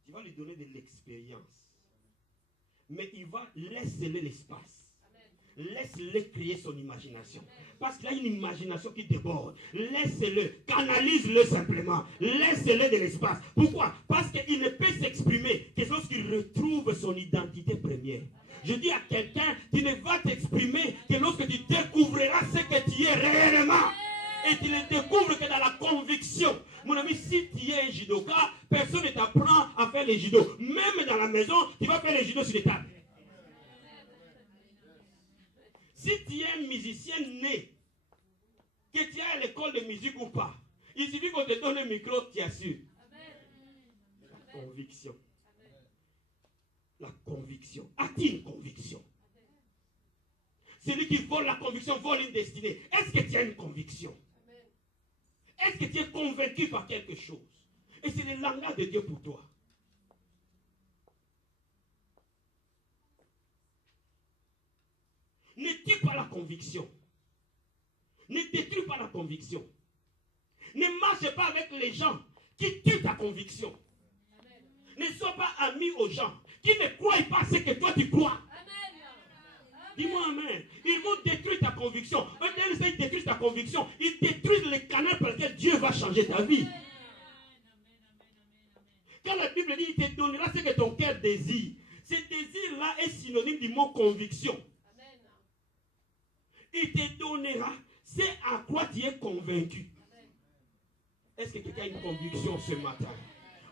Tu vas lui donner de l'expérience. Mais il va laisser l'espace. Laisse-le créer son imagination. Parce qu'il a une imagination qui déborde. Laisse-le, canalise-le simplement. Laisse-le de l'espace. Pourquoi? Parce qu'il ne peut s'exprimer que lorsqu'il retrouve son identité première. Je dis à quelqu'un, tu ne vas t'exprimer que lorsque tu découvriras ce que tu es réellement. Et tu ne découvres que dans la conviction. Mon ami, si tu es un judoka, personne ne t'apprend à faire les judo. Même dans la maison, tu vas faire les judo sur les tables. Si tu es un musicien né, que tu es à l'école de musique ou pas, il suffit qu'on te donne un micro, tu assures. La conviction. La conviction. As-tu une conviction? Celui qui vole la conviction vole une destinée. Est-ce que tu as une conviction? Est-ce que tu es convaincu par quelque chose? Et c'est le langage de Dieu pour toi. Ne tue pas la conviction. Ne détruis pas la conviction. Ne marche pas avec les gens qui tuent ta conviction. Ne sois pas ami aux gens qui ne croient pas ce que toi tu crois. Dis-moi amen. Ils vont détruire ta conviction. Ils détruisent ta conviction. Ils détruisent le canal par lequel Dieu va changer ta vie. Quand la Bible dit, il te donnera ce que ton cœur désire. Ce désir-là est synonyme du mot conviction. Il te donnera ce à quoi tu es convaincu. Est-ce que quelqu'un a une conviction ce matin?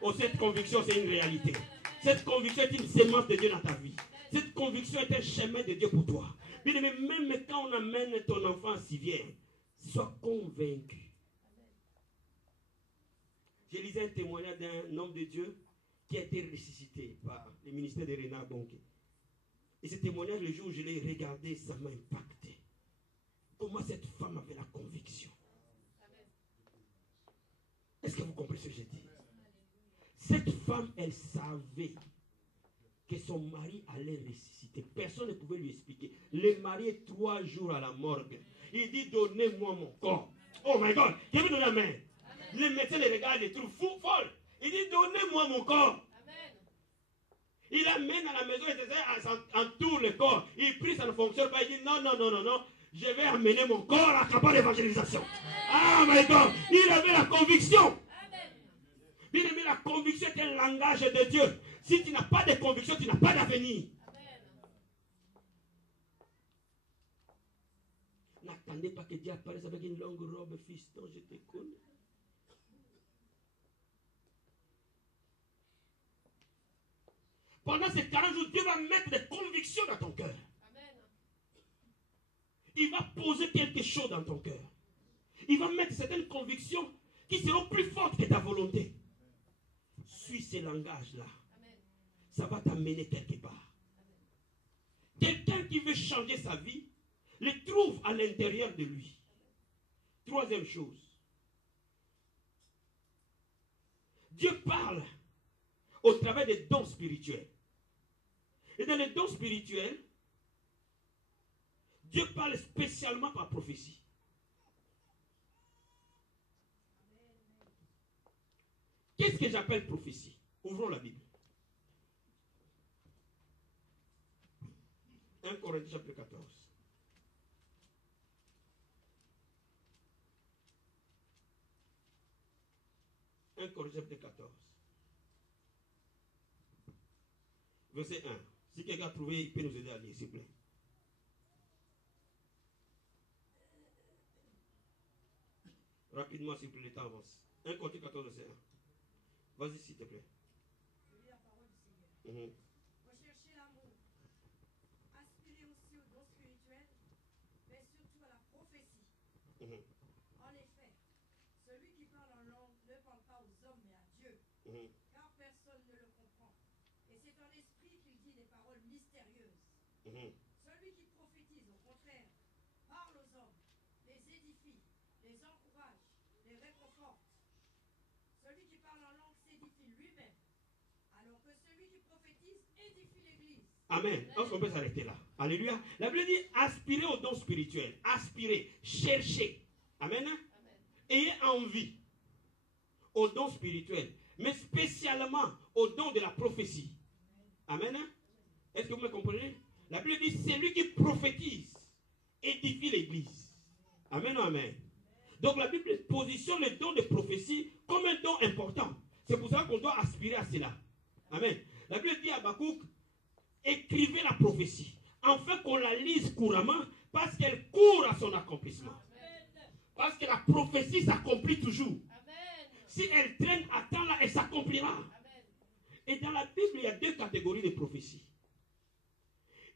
Oh, cette conviction, c'est une réalité. Cette conviction est une sémence de Dieu dans ta vie. Cette conviction est un chemin de Dieu pour toi. Mais même quand on amène ton enfant à Civière, sois convaincu. J'ai lisé un témoignage d'un homme de Dieu qui a été ressuscité par le ministère de Renard Bonquet. Et ce témoignage, le jour où je l'ai regardé, ça m'a impacté. Comment cette femme avait la conviction. Est-ce que vous comprenez ce que j'ai dit? Cette femme, elle savait que son mari allait ressusciter. Personne ne pouvait lui expliquer. Le mari est 3 jours à la morgue. Il dit, donnez-moi mon corps. Oh my God, je vais donner la main. Le médecin le regarde, il trouve fou, folle. Il dit, donnez-moi mon corps. Il amène à la maison, il entoure le corps. Il prie, ça ne fonctionne pas. Il dit, non, non, non, non, non. Je vais amener mon corps à la campagne d'évangélisation. Ah, my God. Il avait la conviction. Bien aimé, la conviction est un langage de Dieu. Si tu n'as pas de conviction, tu n'as pas d'avenir. N'attendez pas que Dieu apparaisse avec une longue robe, fiston, je te connais. Pendant ces 40 jours, Dieu va mettre des convictions dans ton cœur. Il va poser quelque chose dans ton cœur. Il va mettre certaines convictions qui seront plus fortes que ta volonté. Suis ces langages-là. Ça va t'amener quelque part. Quelqu'un qui veut changer sa vie, le trouve à l'intérieur de lui. Troisième chose. Dieu parle au travers des dons spirituels. Et dans les dons spirituels, Dieu parle spécialement par prophétie. Qu'est-ce que j'appelle prophétie? Ouvrons la Bible. 1 Corinthiens chapitre 14. Corinthiens chapitre 14. Verset 1. Si quelqu'un a trouvé, il peut nous aider à lire, s'il vous plaît. Rapidement, s'il vous plaît, le temps avance. 1 Corinthiens 14, verset 1. Vas-y, s'il te plaît. Je lis la parole du Seigneur. Mhm. Recherchez l'amour. Aspirez aussi aux dons spirituels, mais surtout à la prophétie. Mhm. En effet, celui qui parle en langue ne parle pas aux hommes, mais à Dieu, Mhm. car personne ne le comprend. Et c'est en esprit qu'il dit des paroles mystérieuses. Mhm. Celui qui prophétise, au contraire, parle aux hommes, les édifie, les encourage, les réconforte. Celui qui parle en langue s'édifie lui-même, alors que celui qui prophétise édifie l'Église. Amen. Est-ce qu'on peut s'arrêter là? Alléluia. La Bible dit aspirez aux dons spirituels. Aspirez, cherchez. Amen. Ayez envie aux dons spirituels, mais spécialement aux dons de la prophétie. Amen. Est-ce que vous me comprenez? La Bible dit c'est lui qui prophétise, édifie l'Église. Amen ou amen. Donc la Bible positionne le don de prophétie comme un don important. C'est pour ça qu'on doit aspirer à cela. Amen. La Bible dit à Habakkuk, écrivez la prophétie, afin qu'on la lise couramment, parce qu'elle court à son accomplissement. Parce que la prophétie s'accomplit toujours. Si elle traîne à temps là, elle s'accomplira. Et dans la Bible, il y a deux catégories de prophéties.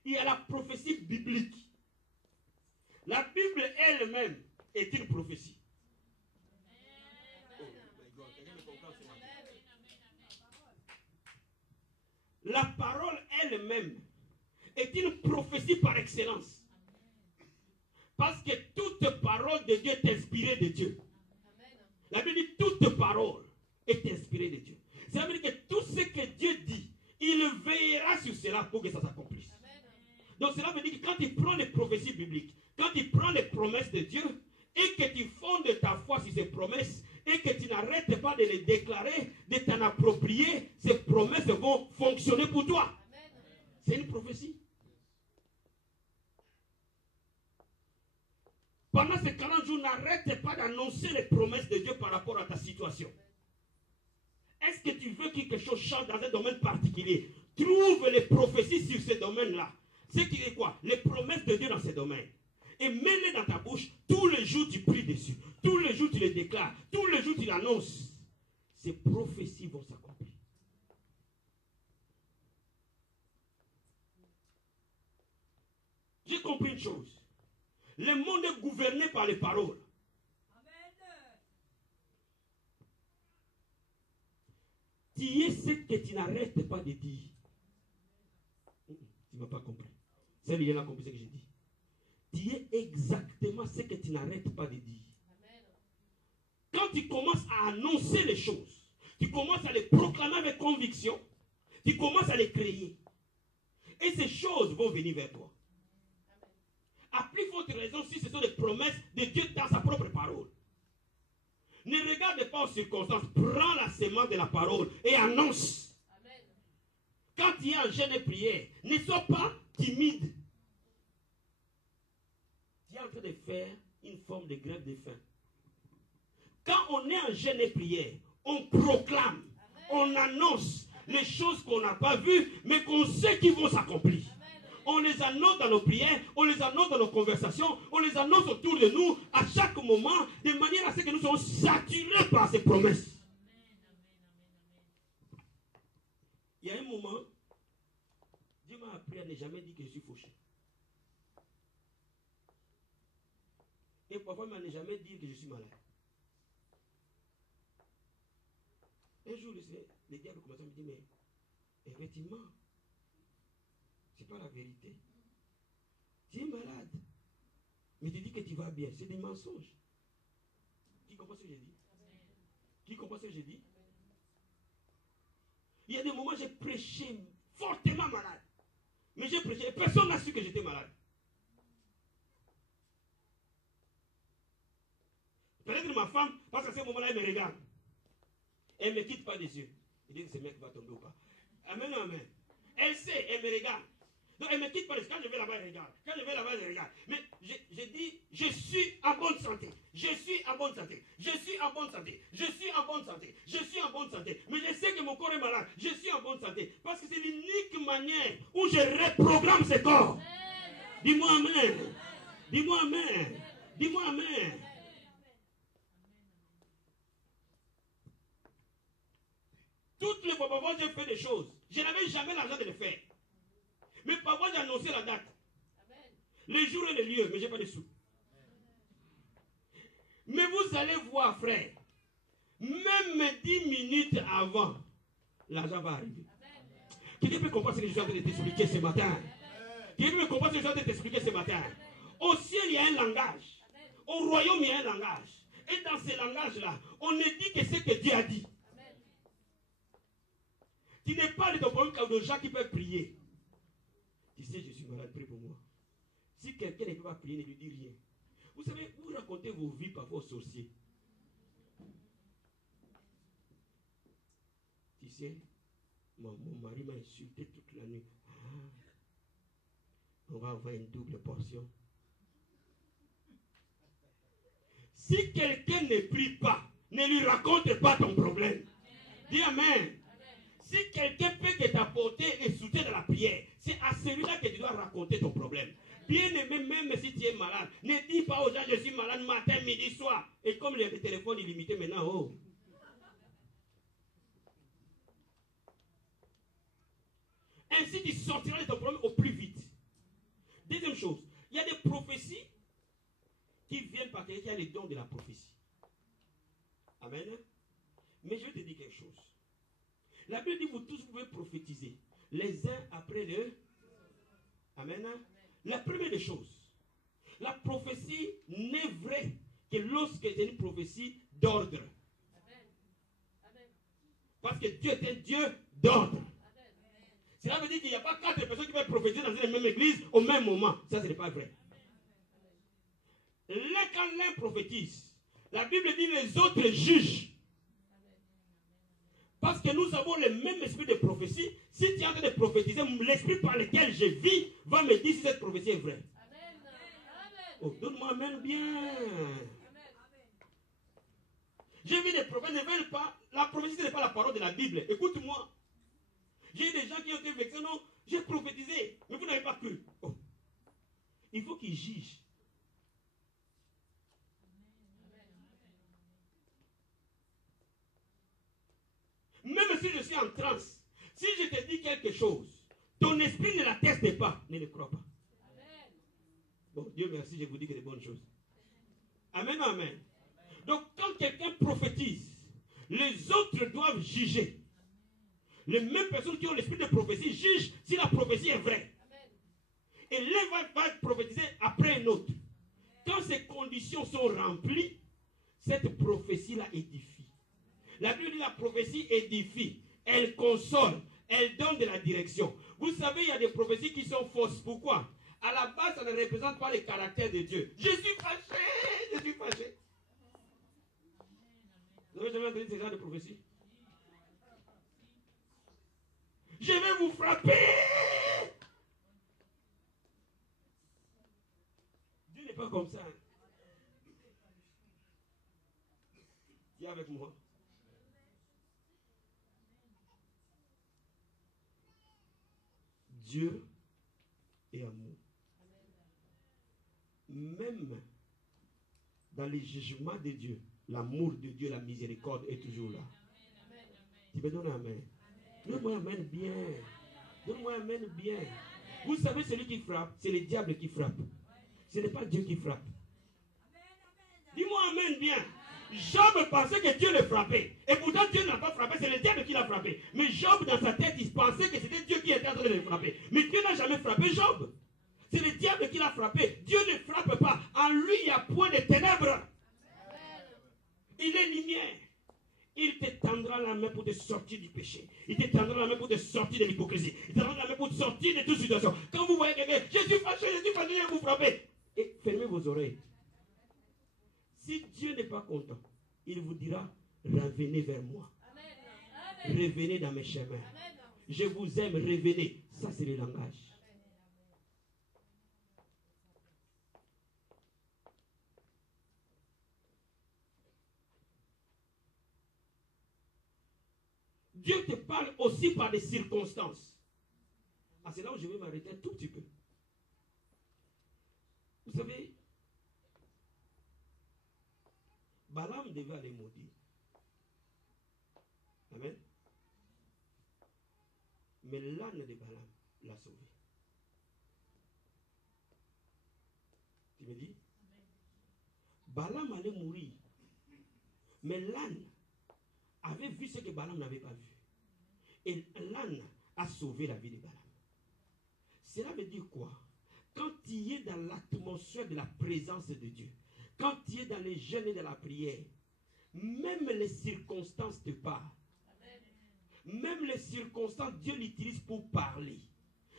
Il y a la prophétie biblique. La Bible elle-même est une prophétie. La parole elle-même est une prophétie par excellence. Parce que toute parole de Dieu est inspirée de Dieu. La Bible dit toute parole est inspirée de Dieu. Ça veut dire que tout ce que Dieu dit, il veillera sur cela pour que ça s'accomplisse. Donc cela veut dire que quand tu prends les prophéties bibliques, quand tu prends les promesses de Dieu, et que tu fondes ta foi sur ces promesses, et que tu n'arrêtes pas de les déclarer, de t'en approprier, ces promesses vont fonctionner pour toi. C'est une prophétie. Pendant ces 40 jours, n'arrête pas d'annoncer les promesses de Dieu par rapport à ta situation. Est-ce que tu veux que quelque chose change dans un domaine particulier? Trouve les prophéties sur ce domaine-là. C'est qui est quoi? Les promesses de Dieu dans ces domaines. Et mets-les dans ta bouche. Tous les jours, tu pries dessus. Tous les jours, tu les déclares. Tous les jours, tu l'annonces. Ces prophéties vont s'accomplir. J'ai compris une chose. Le monde est gouverné par les paroles. Tu es ce que tu n'arrêtes pas de dire. Tu ne m'as pas compris. Celle-là a compris ce que j'ai dit. Tu es exactement ce que tu n'arrêtes pas de dire. Quand tu commences à annoncer les choses, tu commences à les proclamer avec conviction, tu commences à les créer. Et ces choses vont venir vers toi. À plus forte raison si ce sont des promesses de Dieu dans sa propre parole. Ne regarde pas aux circonstances. Prends la semence de la parole et annonce. Amen. Quand tu es en jeûne et prière, ne sois pas timide. Tu es en train de faire une forme de grève de faim. Quand on est en jeûne et prière, on proclame, on annonce les choses qu'on n'a pas vues, mais qu'on sait qu'ils vont s'accomplir. On les annonce dans nos prières, on les annonce dans nos conversations, on les annonce autour de nous à chaque moment, de manière à ce que nous soyons saturés par ces promesses. Il y a un moment, Dieu m'a appris à ne jamais dire que je suis fauché. Et parfois, il ne jamais dire que je suis malade. Un jour, le diable commence à me dire, mais effectivement, ce n'est pas la vérité. Tu es malade. Mais tu dis que tu vas bien. C'est des mensonges. Qui comprend ce que j'ai dit? Qui comprend ce que j'ai dit? Il y a des moments où j'ai prêché fortement malade. Mais j'ai prêché. Personne n'a su que j'étais malade. Peut-être ma femme, parce qu'à ce moment-là, elle me regarde. Elle ne me quitte pas des yeux. Elle dit que ce mec va tomber ou pas. Amen, amen. Elle sait, elle me regarde. Donc elle ne me quitte pas. Quand je vais là-bas, elle regarde. Quand je vais là-bas, elle regarde. Mais j'ai dit, je suis en bonne santé. Je suis en bonne santé. Je suis en bonne santé. Je suis en bonne santé. Je suis en bonne santé. Mais je sais que mon corps est malade. Je suis en bonne santé. Parce que c'est l'unique manière où je reprogramme ce corps. Dis-moi amen. Dis-moi amen. Dis-moi amen. Toutes les fois, parfois, j'ai fait des choses. Je n'avais jamais l'argent de les faire. Mais parfois, j'ai annoncé la date. Les jours et les lieux, mais je n'ai pas de sous. Mais vous allez voir, frère, même 10 minutes avant, l'argent va arriver. Quelqu'un peut comprendre ce que je suis en train de t'expliquer ce matin? Quelqu'un peut comprendre ce que je suis en train de t'expliquer ce matin? Au ciel, il y a un langage. Au royaume, il y a un langage. Et dans ce langage-là, on ne dit que ce que Dieu a dit. Tu n'es pas de ton problème comme de gens qui peuvent prier. Tu sais, je suis malade, prie pour moi. Si quelqu'un ne peut pas prier, ne lui dit rien. Vous savez, vous racontez vos vies parfois aux sorciers. Tu sais, mon mari m'a insulté toute la nuit. On va avoir une double portion. Si quelqu'un ne prie pas, ne lui raconte pas ton problème. Dis Amen. Si quelqu'un peut t'apporter et soutien dans la prière, c'est à celui-là que tu dois raconter ton problème. Bien-aimé, même si tu es malade, ne dis pas aux gens je suis malade matin, midi, soir. Et comme les téléphones illimités maintenant, oh. Ainsi, tu sortiras de ton problème au plus vite. Deuxième chose, il y a des prophéties qui viennent par quelqu'un qui a les dons de la prophétie. Amen. Mais je vais te dire quelque chose. La Bible dit, vous tous pouvez prophétiser, les uns après les autres. Amen. La première des choses, la prophétie n'est vraie que lorsque c'est une prophétie d'ordre. Parce que Dieu est un Dieu d'ordre. Cela veut dire qu'il n'y a pas 4 personnes qui peuvent prophétiser dans une même église au même moment. Ça, ce n'est pas vrai. Là, quand l'un prophétise, la Bible dit les autres jugent. Parce que nous avons le même esprit de prophétie. Si tu es en train de prophétiser, l'esprit par lequel je vis va me dire si cette prophétie est vraie. Oh, donne-moi amen bien. J'ai vu des prophètes ne veulent pas. La prophétie, ce n'est pas la parole de la Bible. Écoute-moi. J'ai des gens qui ont été vexés. Non, j'ai prophétisé. Mais vous n'avez pas cru. Oh. Il faut qu'ils jugent. Même si je suis en transe, si je te dis quelque chose, ton esprit ne l'atteste pas, ne le crois pas. Amen. Bon, Dieu merci, je vous dis que des bonnes choses. Amen, amen. Donc, quand quelqu'un prophétise, les autres doivent juger. Les mêmes personnes qui ont l'esprit de prophétie jugent si la prophétie est vraie. Amen. Et l'un va prophétiser après un autre. Quand ces conditions sont remplies, cette prophétie-là édifie. La Bible dit la prophétie édifie, elle console, elle donne de la direction. Vous savez, il y a des prophéties qui sont fausses. Pourquoi? À la base, ça ne représente pas le caractère de Dieu. Je suis fâché, je suis fâché. Vous avez jamais entendu ce genre de prophétie? Je vais vous frapper. Dieu n'est pas comme ça. Viens avec moi. Dieu est amour. Même dans les jugements de Dieu, l'amour de Dieu, la miséricorde est toujours là. Tu me donnes un amen. Donne-moi un amen bien. Donne-moi un amen bien. Vous savez, celui qui frappe, c'est le diable qui frappe. Ce n'est pas Dieu qui frappe. Dis-moi amen bien. Job pensait que Dieu le frappait. Et pourtant Dieu n'a pas frappé, c'est le diable qui l'a frappé. Mais Job dans sa tête, il pensait que c'était Dieu qui était en train de le frapper. Mais Dieu n'a jamais frappé Job. C'est le diable qui l'a frappé. Dieu ne frappe pas. En lui, il n'y a point de ténèbres. Il est lumière. Il te tendra la main pour te sortir du péché. Il te tendra la main pour te sortir de l'hypocrisie. Il te tendra la main pour te sortir de toute situation. Quand vous voyez quelqu'un, je suis fâché, je vais vous frapper. Et fermez vos oreilles. Si Dieu n'est pas content, il vous dira, revenez vers moi. Amen. Revenez dans mes chemins. Amen. Je vous aime, revenez. Ça, c'est le langage. Dieu te parle aussi par des circonstances. Ah, c'est là où je vais m'arrêter un tout petit peu. Vous savez, Balaam devait aller maudire. Amen. Mais l'âne de Balaam l'a sauvé. Tu me dis? Balaam allait mourir. Mais l'âne avait vu ce que Balaam n'avait pas vu. Et l'âne a sauvé la vie de Balaam. Cela veut dire quoi? Quand tu es dans l'atmosphère de la présence de Dieu, quand tu es dans les jeûnes et de la prière, même les circonstances te parlent. Même les circonstances, Dieu l'utilise pour parler.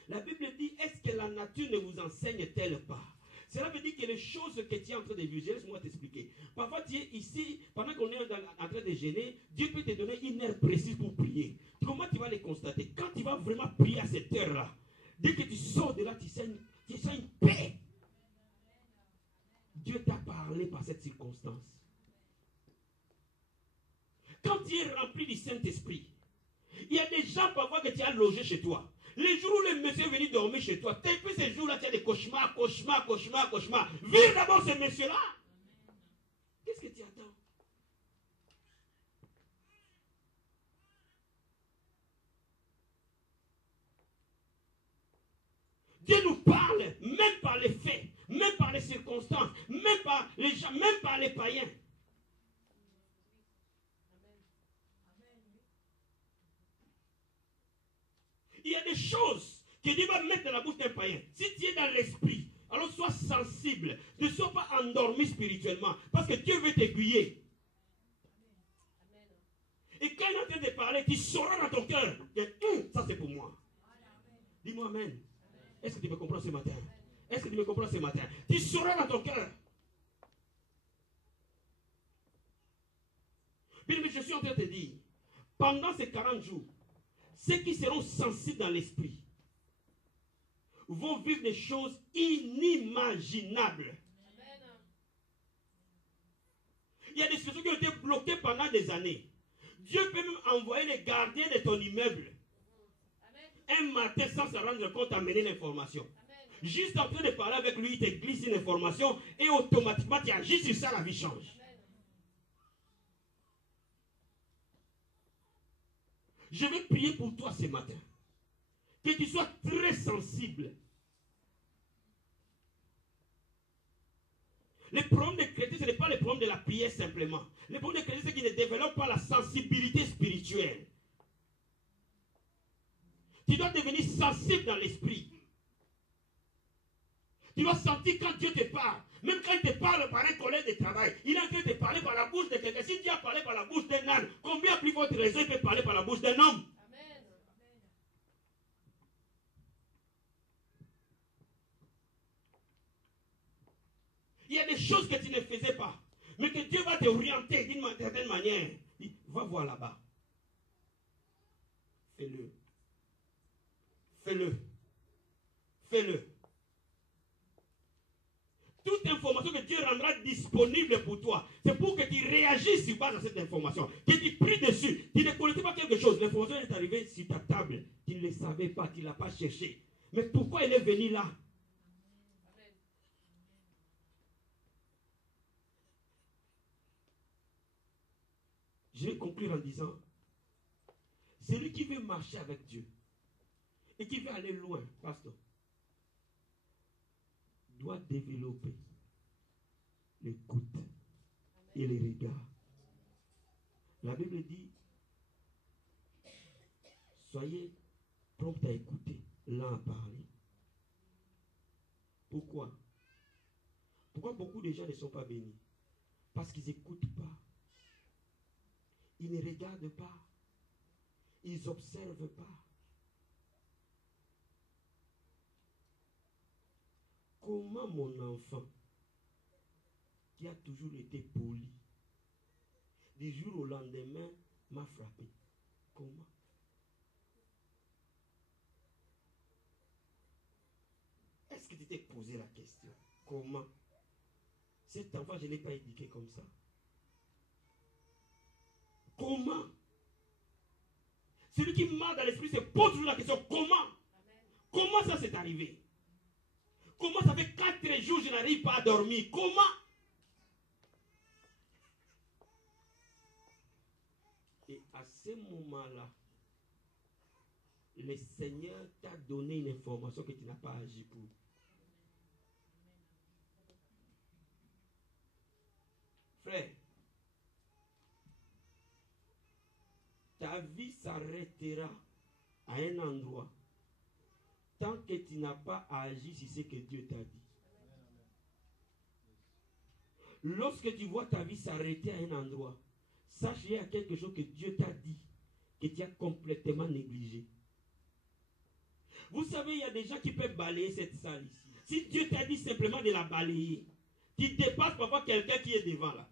La Bible dit, est-ce que la nature ne vous enseigne-t-elle pas? Cela veut dire que les choses que tu es en train de vivre, laisse-moi t'expliquer. Parfois, tu es ici, pendant qu'on est en train de jeûner, Dieu peut te donner une heure précise pour prier. Comment tu vas les constater? Quand tu vas vraiment prier à cette heure-là, dès que tu sors de là, tu sens une paix. Dieu t'a parlé par cette circonstance. Quand tu es rempli du Saint-Esprit, il y a des gens parfois que tu as logé chez toi. Les jours où le monsieur est venu dormir chez toi, depuis ces jours-là, tu as des cauchemars. Vire d'abord ce monsieur-là. Qu'est-ce que tu attends? Dieu nous parle, même par les faits, même par les circonstances, même par les gens, même par les païens. Il y a des choses que Dieu va mettre dans la bouche d'un païen. Si tu es dans l'esprit, alors sois sensible. Ne sois pas endormi spirituellement. Parce que Dieu veut t'aiguiller. Et quand il est en train de parler, tu sauras dans ton cœur. Ça c'est pour moi. Dis-moi amen. Est-ce que tu me comprends ce matin? Est-ce que tu me comprends ce matin? Tu sauras dans ton cœur. Bien, mais je suis en train de te dire, pendant ces 40 jours, ceux qui seront sensibles dans l'esprit vont vivre des choses inimaginables. Il y a des situations qui ont été bloquées pendant des années. Dieu peut même envoyer les gardiens de ton immeuble un matin sans se rendre compte amener l'information. Juste en train de parler avec lui, il te glisse une information et automatiquement tu agis sur ça, la vie change. Je vais prier pour toi ce matin. Que tu sois très sensible. Le problème des chrétiens, ce n'est pas le problème de la prière simplement. Le problème des chrétiens, c'est qu'ils ne développent pas la sensibilité spirituelle. Tu dois devenir sensible dans l'esprit. Tu dois sentir quand Dieu te parle. Même quand il te parle par un collègue de travail, il est en train de te parler par la bouche de quelqu'un. Si Dieu a parlé par la bouche d'un âne, combien plus votre raison il peut parler par la bouche d'un homme? Amen. Il y a des choses que tu ne faisais pas, mais que Dieu va t'orienter d'une certaine manière. Il dit, va voir là-bas. Fais-le. Fais-le. Fais-le. Toute information que Dieu rendra disponible pour toi, c'est pour que tu réagisses sur base à cette information, que tu pries dessus. Tu ne connaissais pas quelque chose. L'information est arrivée sur ta table. Tu ne le savais pas, tu ne l'as pas cherché. Mais pourquoi elle est venue là? Je vais conclure en disant, celui qui veut marcher avec Dieu et qui veut aller loin, pasteur, doit développer l'écoute et les regards. La Bible dit, soyez prompt à écouter, lent à parler. Pourquoi? Pourquoi beaucoup de gens ne sont pas bénis? Parce qu'ils n'écoutent pas. Ils ne regardent pas. Ils n'observent pas. Comment mon enfant, qui a toujours été poli, du jour au lendemain, m'a frappé? Comment? Est-ce que tu t'es posé la question? Comment? Cet enfant, je ne l'ai pas éduqué comme ça. Comment? Celui qui marche dans l'esprit se pose toujours la question, comment? Amen. Comment ça s'est arrivé? Comment ça fait 4 jours je n'arrive pas à dormir? Comment? Et à ce moment-là, le Seigneur t'a donné une information que tu n'as pas agi pour. Frère, ta vie s'arrêtera à un endroit tant que tu n'as pas agi sur ce que Dieu t'a dit. Lorsque tu vois ta vie s'arrêter à un endroit, sache qu'il y a quelque chose que Dieu t'a dit, que tu as complètement négligé. Vous savez, il y a des gens qui peuvent balayer cette salle ici. Si Dieu t'a dit simplement de la balayer, tu dépasses parfois quelqu'un qui est devant là.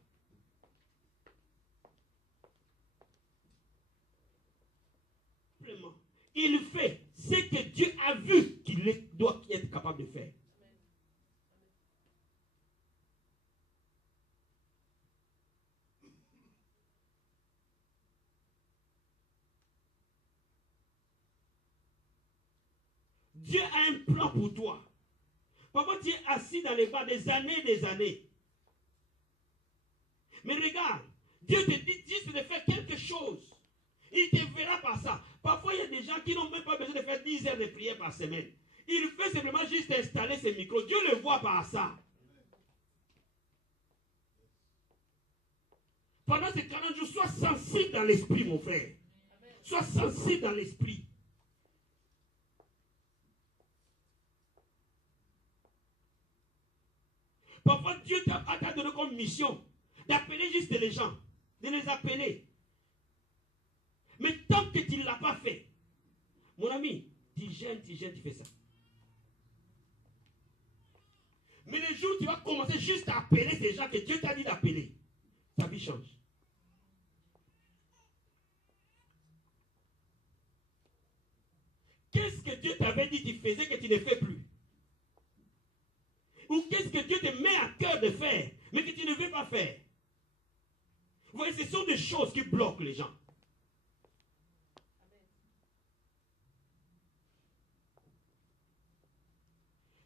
Simplement, il fait ce que Dieu a vu qu'il doit être capable de faire. Dieu a un plan pour toi. Parfois, tu es assis dans les bas des années et des années. Mais regarde, Dieu te dit juste de faire quelque chose. Il te verra par ça. Parfois, il y a des gens qui n'ont même pas besoin de faire 10 heures de prière par semaine. Il fait simplement juste installer ses micros. Dieu le voit par ça. Pendant ces 40 jours, sois sensible dans l'esprit, mon frère. Sois sensible dans l'esprit. Parfois, Dieu t'a donné comme mission d'appeler juste les gens, de les appeler. Mais tant que tu ne l'as pas fait, mon ami, tu gênes, tu fais ça. Mais le jour où tu vas commencer juste à appeler ces gens que Dieu t'a dit d'appeler, ta vie change. Qu'est-ce que Dieu t'avait dit tu faisais que tu ne fais plus? Ou qu'est-ce que Dieu te met à cœur de faire, mais que tu ne veux pas faire? Vous voyez, ce sont des choses qui bloquent les gens.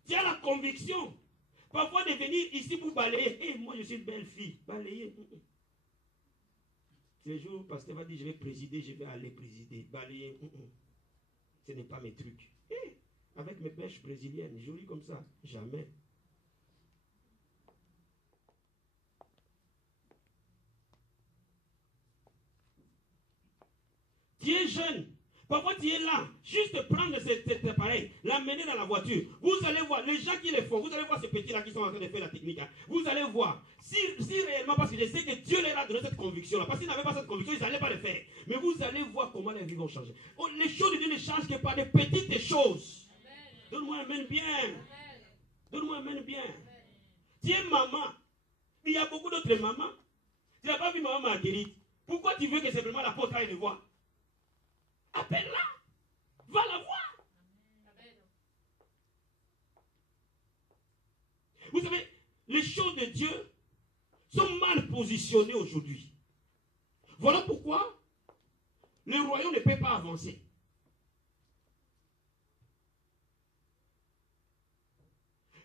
Tu as la conviction, parfois de venir ici pour balayer. Hey, moi je suis une belle fille, balayer. Le jour où le pasteur va dire je vais présider, je vais aller présider, balayer. Ce n'est pas mes trucs. Hey, avec mes bêches brésiliennes, jolies comme ça, jamais. Tu es jeune. Parfois tu es là. Juste prendre cet appareil, l'amener dans la voiture. Vous allez voir, les gens qui le font, vous allez voir ces petits-là qui sont en train de faire la technique. Hein. Vous allez voir. Si réellement, parce que je sais que Dieu leur a donné cette conviction-là. Parce qu'ils n'avaient pas cette conviction, ils n'allaient pas le faire. Mais vous allez voir comment les vies vont changer. Oh, les choses de Dieu ne changent que par des petites choses. Donne-moi un amen bien. Donne-moi un amen bien. Tu es maman. Il y a beaucoup d'autres mamans. Tu n'as pas vu maman Marguerite. Pourquoi tu veux que simplement l'apôtre aille le voir? Appelle-la. Va la voir. Vous savez, les choses de Dieu sont mal positionnées aujourd'hui. Voilà pourquoi le royaume ne peut pas avancer.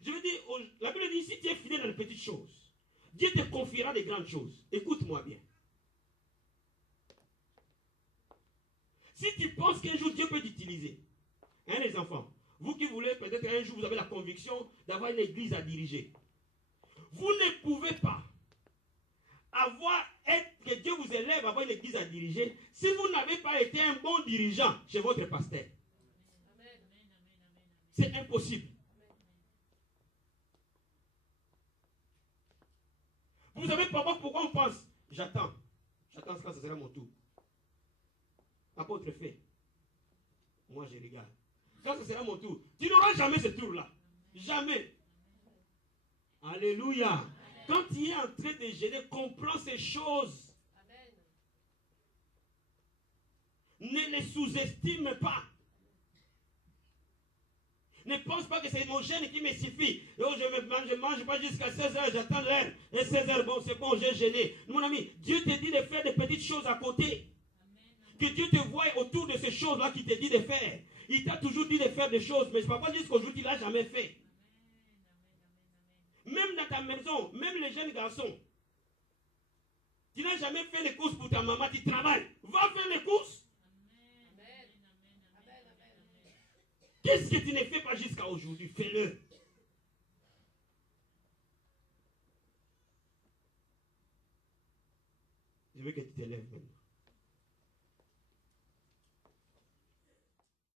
Je veux dire, la Bible dit, si tu es fidèle dans les petites choses, Dieu te confiera des grandes choses. Écoute-moi bien. Si tu penses qu'un jour Dieu peut t'utiliser, hein les enfants, vous qui voulez peut-être un jour vous avez la conviction d'avoir une église à diriger, vous ne pouvez pas que Dieu vous élève à avoir une église à diriger si vous n'avez pas été un bon dirigeant chez votre pasteur. C'est impossible. Vous savez pourquoi on pense, j'attends quand ce sera mon tour. Apôtre fait. Moi je regarde. Quand ce sera mon tour, tu n'auras jamais ce tour-là. Jamais. Alléluia. Quand tu es en train de gêner, comprends ces choses. Ne les sous-estime pas. Ne pense pas que c'est mon gêne qui me suffit. Oh, je mange pas jusqu'à 16h, j'attends l'heure. Et 16h, bon, c'est bon, j'ai gêné. Mon ami, Dieu te dit de faire des petites choses à côté. Que Dieu te voie autour de ces choses-là qu'il te dit de faire. Il t'a toujours dit de faire des choses, mais c'est pas jusqu'aujourd'hui il ne l'a jamais fait. Même dans ta maison, même les jeunes garçons, tu n'as jamais fait les courses pour ta maman, tu travailles. Va faire les courses. Qu'est-ce que tu ne fais pas jusqu'à aujourd'hui? Fais-le. Je veux que tu te lèves maintenant.